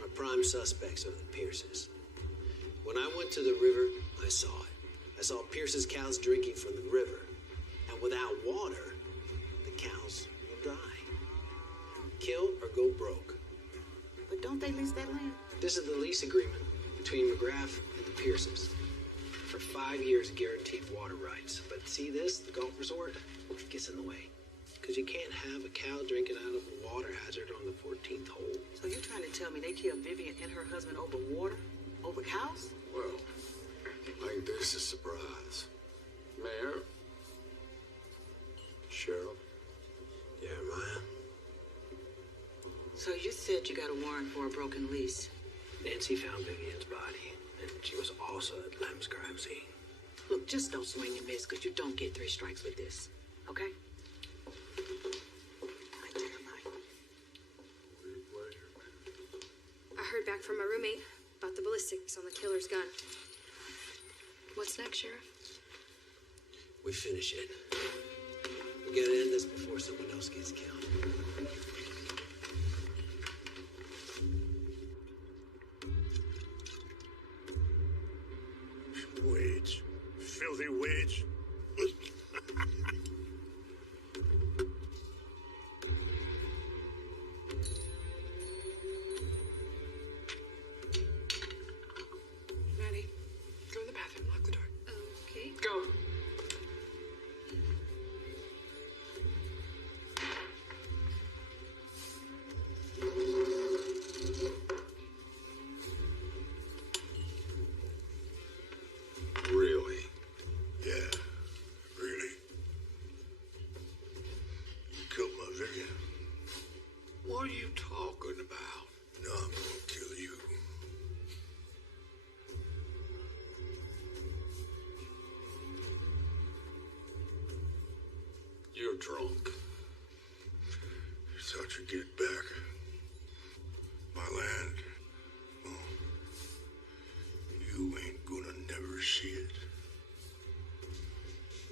My prime suspects are the Pierces. When I went to the river, I saw it. I saw Pierce's cows drinking from the river. And without water, the cows will die. Kill or go broke. But don't they lease that land? This is the lease agreement between McGrath and the Pierces. For 5 years, guaranteed water rights. But see this? The golf resort gets in the way. Because you can't have a cow drinking out of a water hazard on the 14th hole. So you're trying to tell me they killed Vivian and her husband over water? Over cows? Well, I think this is a surprise. Mayor? Sheriff? Jeremiah? So you said you got a warrant for a broken lease. Nancy found Vivian's body, and she was also at Lem's crime scene. Look, just don't swing and miss, because you don't get 3 strikes with this. Okay? I heard back from my roommate about the ballistics on the killer's gun. What's next, Sheriff? We finish it. We gotta end this before someone else gets killed. Wage. Filthy wage. Maddie, go in the bathroom, lock the door. Okay. Go. You're drunk. You thought you'd get it back. My land. Well, you ain't gonna never see it.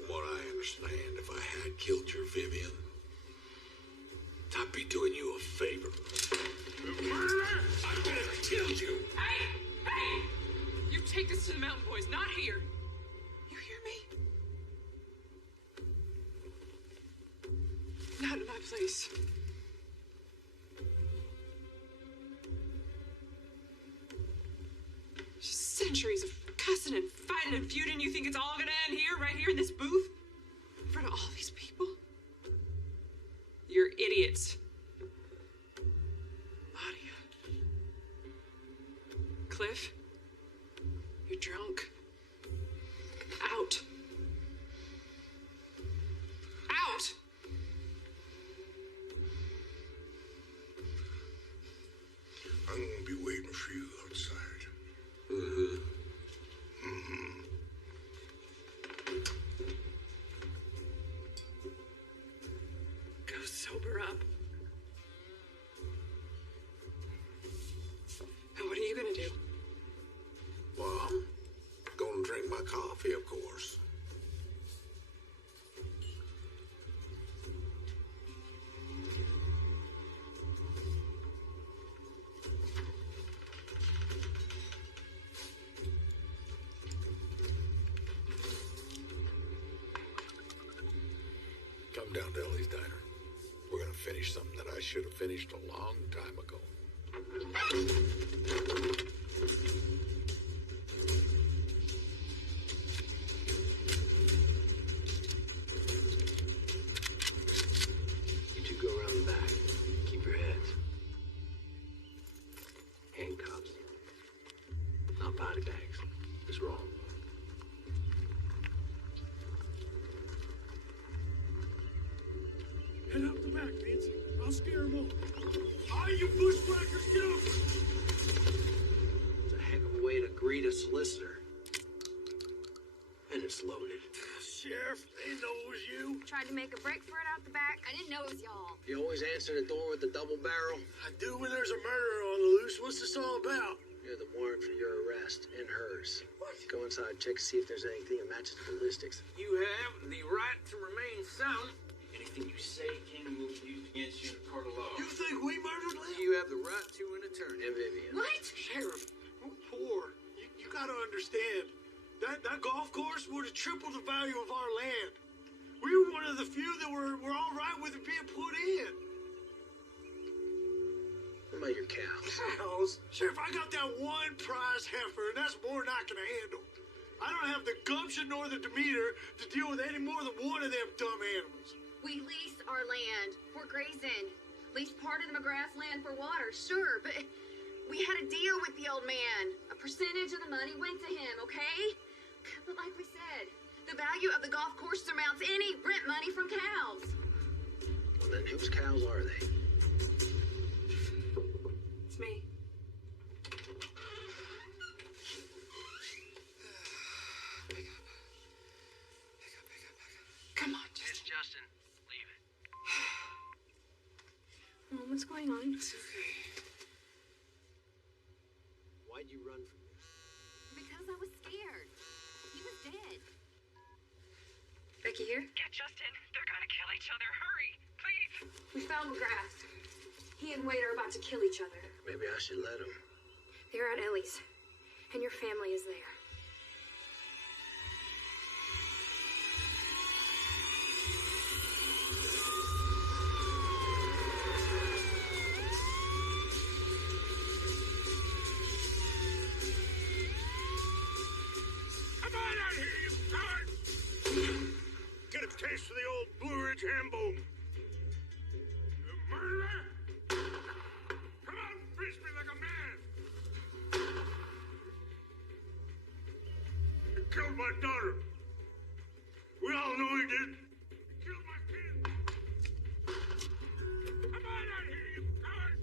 What I understand, if I had killed your Vivian, I'd be doing you a favor. You murderer! I would have killed you! Hey! Hey! You take this to the mountain boys, not here. You hear me? Not in my place. Just centuries of cussing and fighting and feuding. You think it's all gonna end here, right here in this booth? In front of all these people? You're idiots. Nadia. Cliff. You're drunk. Out. Out! I'm gonna be waiting for you outside. Go sober up. And what are you gonna do? Well, I'm gonna drink my coffee, of course. Come down to Ellie's Diner. We're gonna finish something that I should have finished a long time ago. You two go around the back. Keep your heads. Handcuffs. Not body bags. It's wrong. Head out the back, Nancy. I'll scare them all. All you bushwhackers, get over! It's a heck of a way to greet a solicitor. And it's loaded. Sheriff, they know it was you. Tried to make a break for it out the back. I didn't know it was y'all. You always answer the door with the double barrel? I do when there's a murderer on the loose. What's this all about? You're the warrant for your arrest and hers. What? Go inside, check to see if there's anything that matches the ballistics. You have the right to remain silent. Anything you say can be used against you in a court of law. You think we murdered Lynn? You have the right to an attorney. And Vivian. What? Sheriff, we're poor. You gotta understand. That golf course would have tripled the value of our land. We were one of the few that were all right with it being put in. What about your cows? Cows? Sheriff, I got that one prize heifer, and that's more than I can handle. I don't have the gumption nor the demeanor to deal with any more than one of them dumb animals. We lease our land for grazing. Lease part of the McGrath's land for water, sure, but we had a deal with the old man. A percentage of the money went to him, okay? But like we said, the value of the golf course surmounts any rent money from cows. Well, then whose cows are they? It's me. Pick up. Come on, It's Justin. Leave it. Mom, what's going on? It's okay. Why'd you run from me? Because I was scared. He was dead. Becky here? Get Justin. They're gonna kill each other. Hurry, please. We found McGrath. He and Wade are about to kill each other. Maybe I should let him. They're at Ellie's, and your family is there. Come on out here, you coward! Get a taste of the old Blue Ridge ham bone. You murderer! Come out and face me like a man! You killed my daughter. We all know he did. You killed my kid. Come on out here, you coward!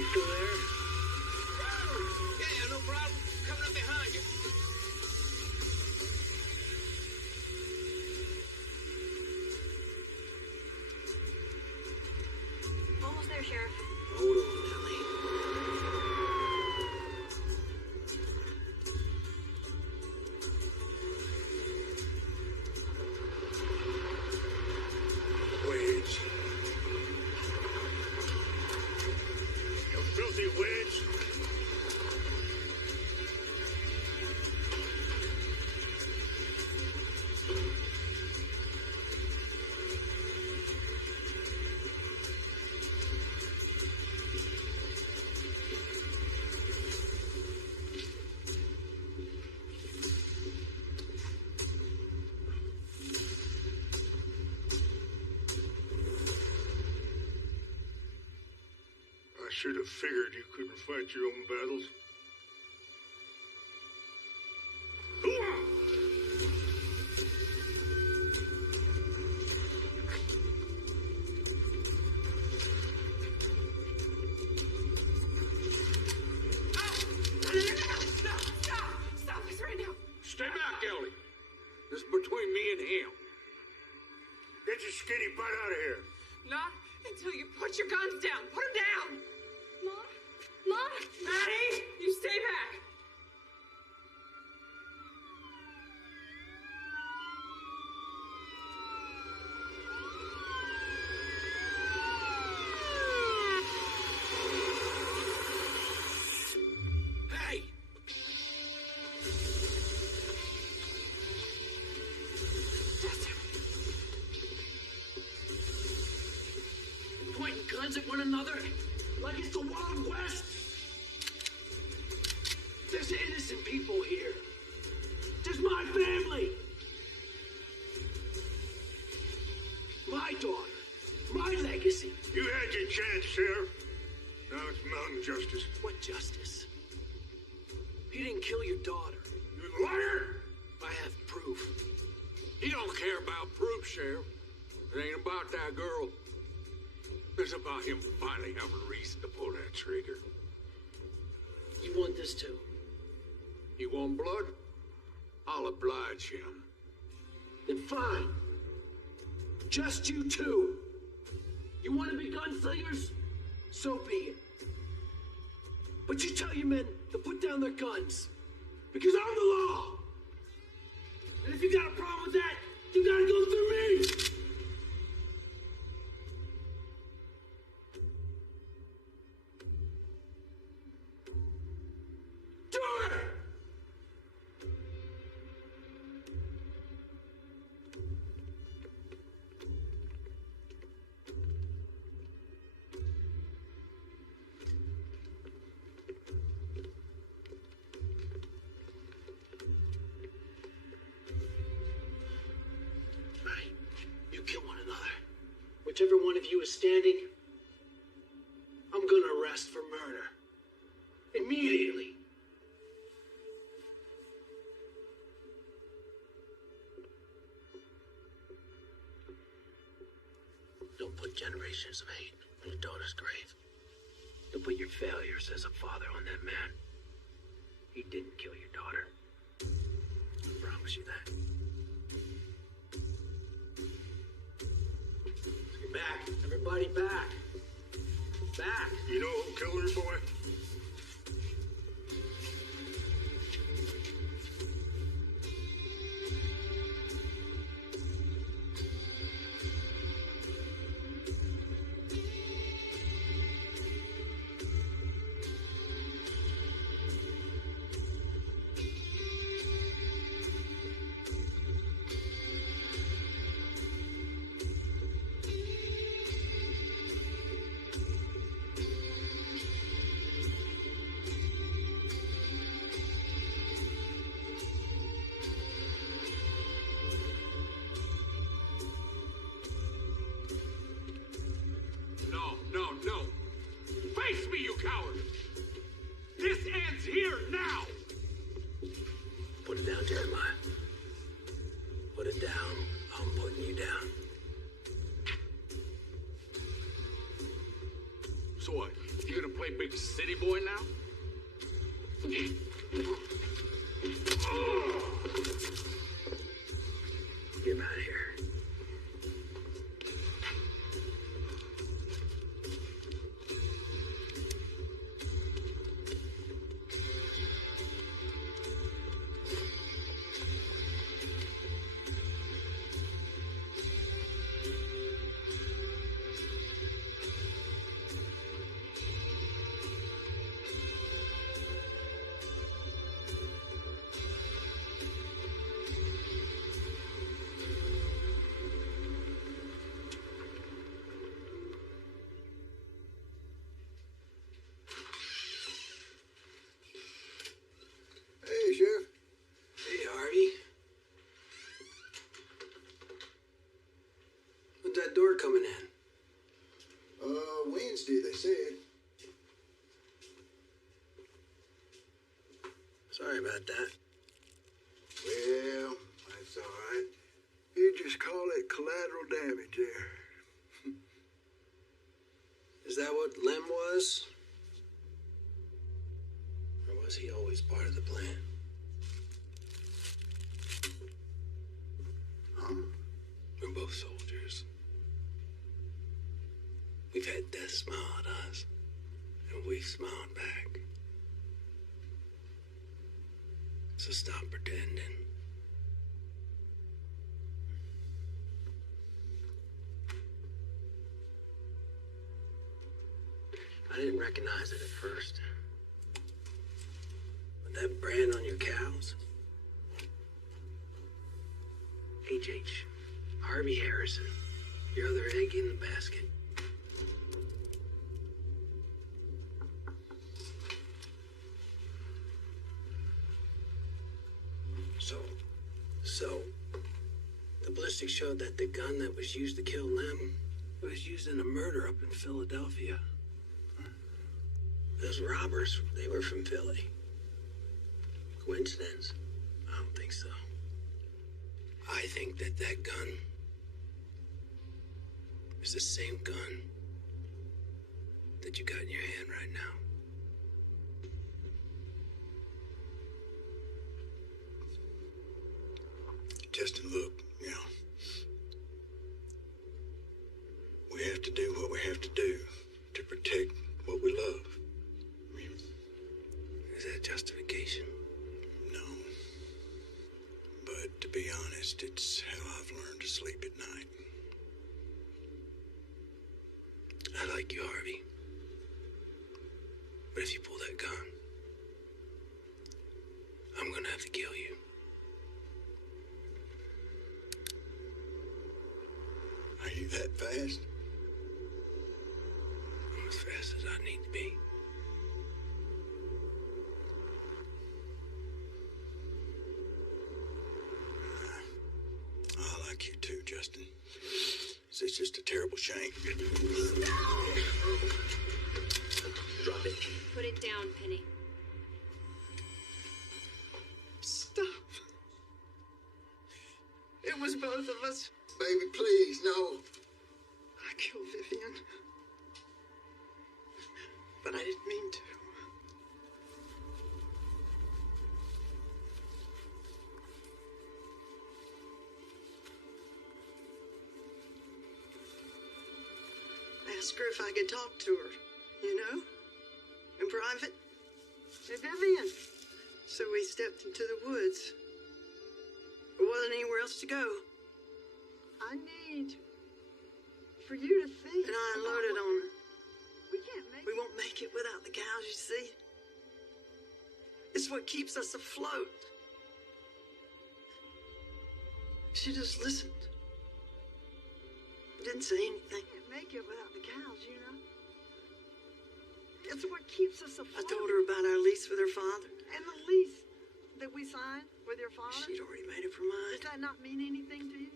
You still there? Yeah, no problem. Coming up behind you. Almost there, Sheriff. Hold on, Ellie. Wedge. You filthy wedge. I should have figured you couldn't fight your own battles. Stop this right now. Stay back, Ellie. This is between me and him. Get your skinny butt out of here. Not until you put your guns down. Put them down. Mom? Mom? Maddie, you stay back. Hey! Pointing guns at one another like it's the Wild West. There's innocent people here. There's my family. My daughter. My legacy. You had your chance, Sheriff. Now it's mountain justice. What justice? You didn't kill your daughter. You liar! I have proof. He don't care about proof, Sheriff. It ain't about that girl. It's about him finally having reason to pull that trigger. You want this too? You want blood? I'll oblige him. Then fine. Just you two. You want to be gunslingers? So be it. But you tell your men to put down their guns. Because I'm the law. And if you got a problem with that, you gotta go through me. Do it! Right. You kill one another. Whichever one of you is standing, I'm gonna arrest for murder. Immediately. Don't put generations of hate on your daughter's grave. Don't put your failures as a father on that man. He didn't kill your daughter. I promise you that. Back. Everybody back. Back. You know who killed her, boy? No. Face me, you coward! This ends here now! Put it down, Jeremiah. Put it down. I'm putting you down. So what? You gonna play big city boy now? Get him out of here. Hey, Sheriff. Hey, Harvey. When's that door coming in? Wednesday, they said. Sorry about that. Well, that's all right. You just call it collateral damage there. Is that what Lem was? Or was he always part of the plan? Huh? We're both soldiers. We've had death smile at us, and we've smiled back. So stop pretending. I didn't recognize it at first. But that brand on your cows? H.H. Harvey Harrison. Your other egg in the basket. So, the ballistics showed that the gun that was used to kill Lem was used in a murder up in Philadelphia. Those robbers, they were from Philly. Coincidence? I don't think so. I think that gun is the same gun that you got in your hand right now. Justin, look, we have to do what we have to do to protect what we love. Is that justification? No. But to be honest, it's how I've learned to sleep at night. I like you, Harvey. But if you pull that gun, I'm gonna have to kill you. Are you that fast? I'm as fast as I need to be. I like you too, Justin. It's just a terrible shame. Drop it. Put it down, Penny. Stop. It was both of us. Baby, please, no. I killed Vivian. But I didn't mean to. Ask her if I could talk to her, in private. Hey, Vivian. So we stepped into the woods. There wasn't anywhere else to go. I need for you to think. And I unloaded on her. We won't make it without the cows, you see. It's what keeps us afloat. She just listened. Didn't say anything. Can't make it without the cows, It's what keeps us afloat. I told her about our lease with her father. And the lease that we signed with your father? She'd already made up her mind. Does that not mean anything to you?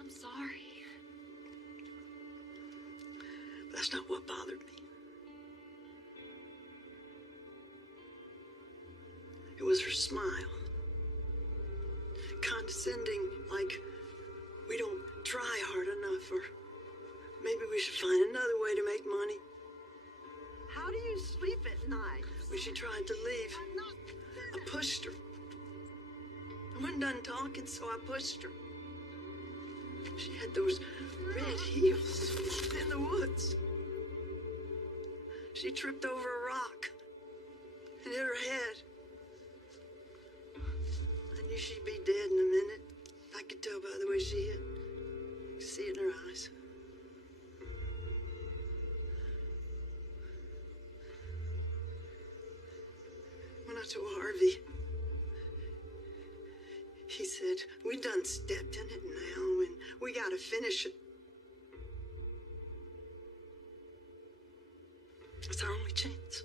I'm sorry. That's not what bothered me. It was her smile. Condescending, like we don't try hard enough, or maybe we should find another way to make money. How do you when she tried to leave. I pushed her. I wasn't done talking, so I pushed her. She had those red heels in the woods. She tripped over a rock and hit her head. I knew she'd be dead in a minute. I could tell by the way she hit. I could see it in her eyes. When I told Harvey, he said, we done stepped in it now and we gotta finish it. It's our only chance.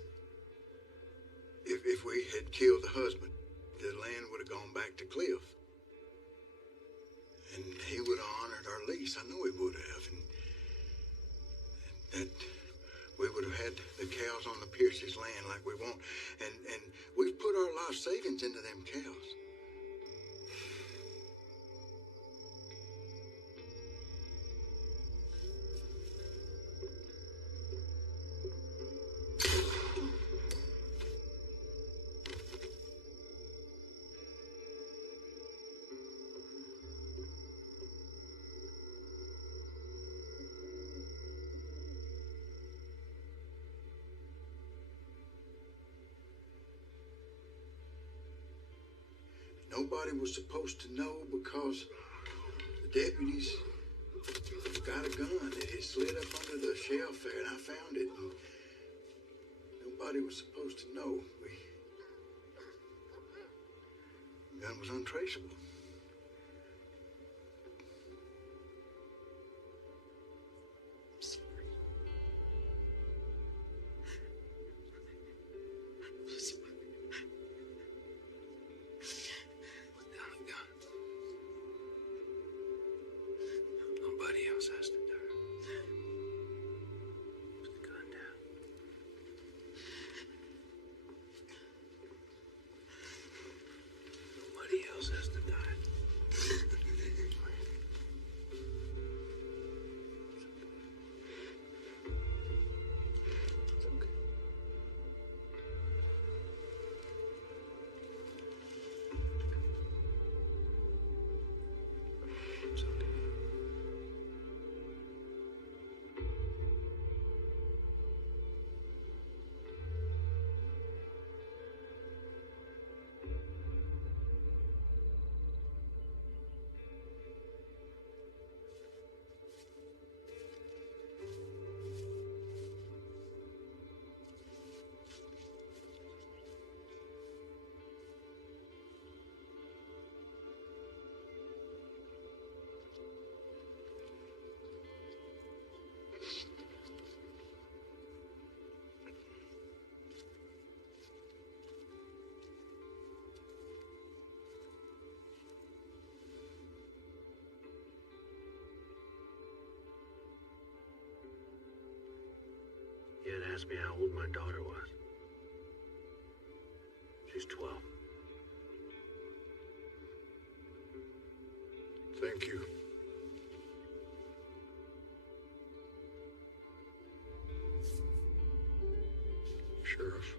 If we had killed the husband, the land would have gone back to Cliff. And he would have honored our lease. I know he would have. And that we would have had the cows on the Pierce's land like we want. And we've put our life savings into them cows. Nobody was supposed to know because the deputies got a gun that had slid up under the shelf there, and I found it. And nobody was supposed to know. The gun was untraceable. You had asked me how old my daughter was. She's 12. Thank you. Sheriff.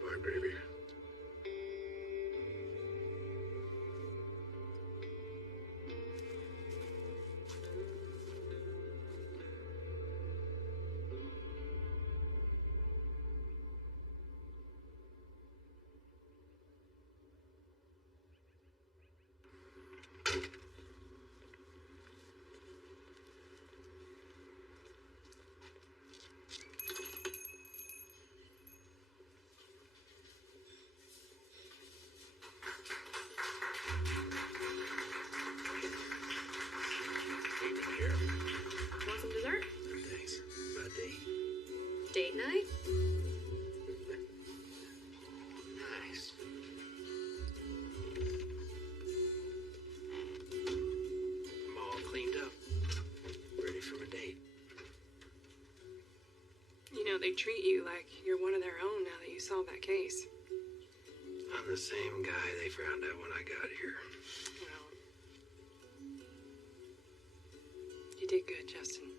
Bye, baby. Want some dessert? Thanks. About to eat. Date night? Nice. I'm all cleaned up. Ready for a date. You know, they treat you like you're one of their own now that you solve that case. I'm the same guy they found out when I got here. Well, you did good, Justin.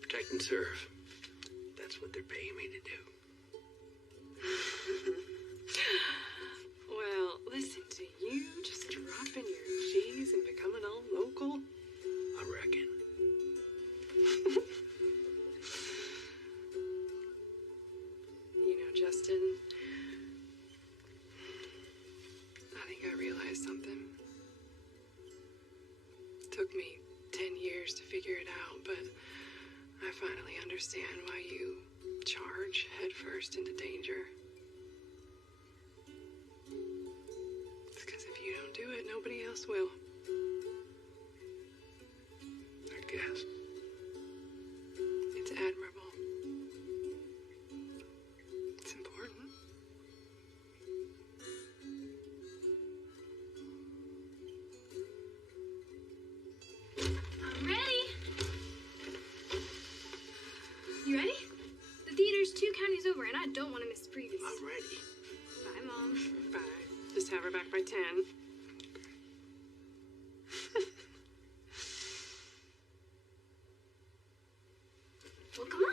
Protect and serve. That's what they're paying me to do. Well, listen to you just dropping your G's and becoming all local. I reckon. You know, Justin, I think I realized something. It took me 10 years to figure it out, but I finally understand why you charge headfirst into danger. It's because if you don't do it, nobody else will. I guess. It's admirable. It's important. I'm ready. You ready? The theater's 2 counties over, and I don't want to miss the previews. I'm ready. Bye, Mom. Bye. Just have her back by 10. Well, come on.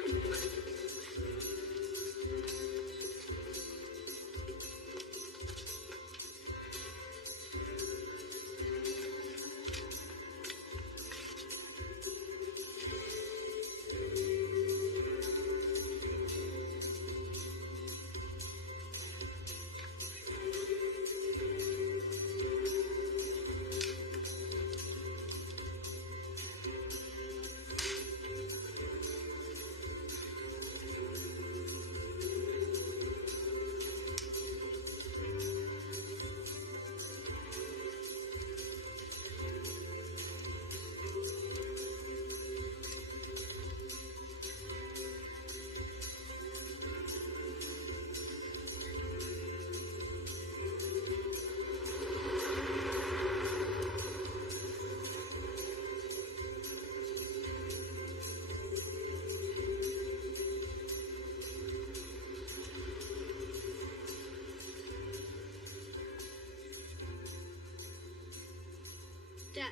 Dad,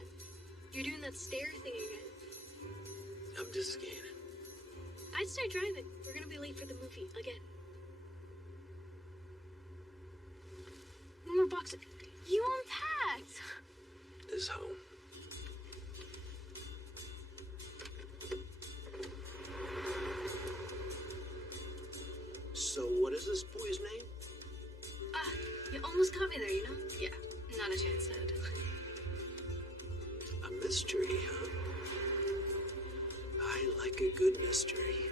you're doing that stare thing again. I'm just scanning. I'd start driving. We're gonna be late for the movie again. One more box. You unpacked. This home. So what is this boy's name? You almost caught me there, you know? Yeah, not a chance, Dad. A mystery, huh? I like a good mystery.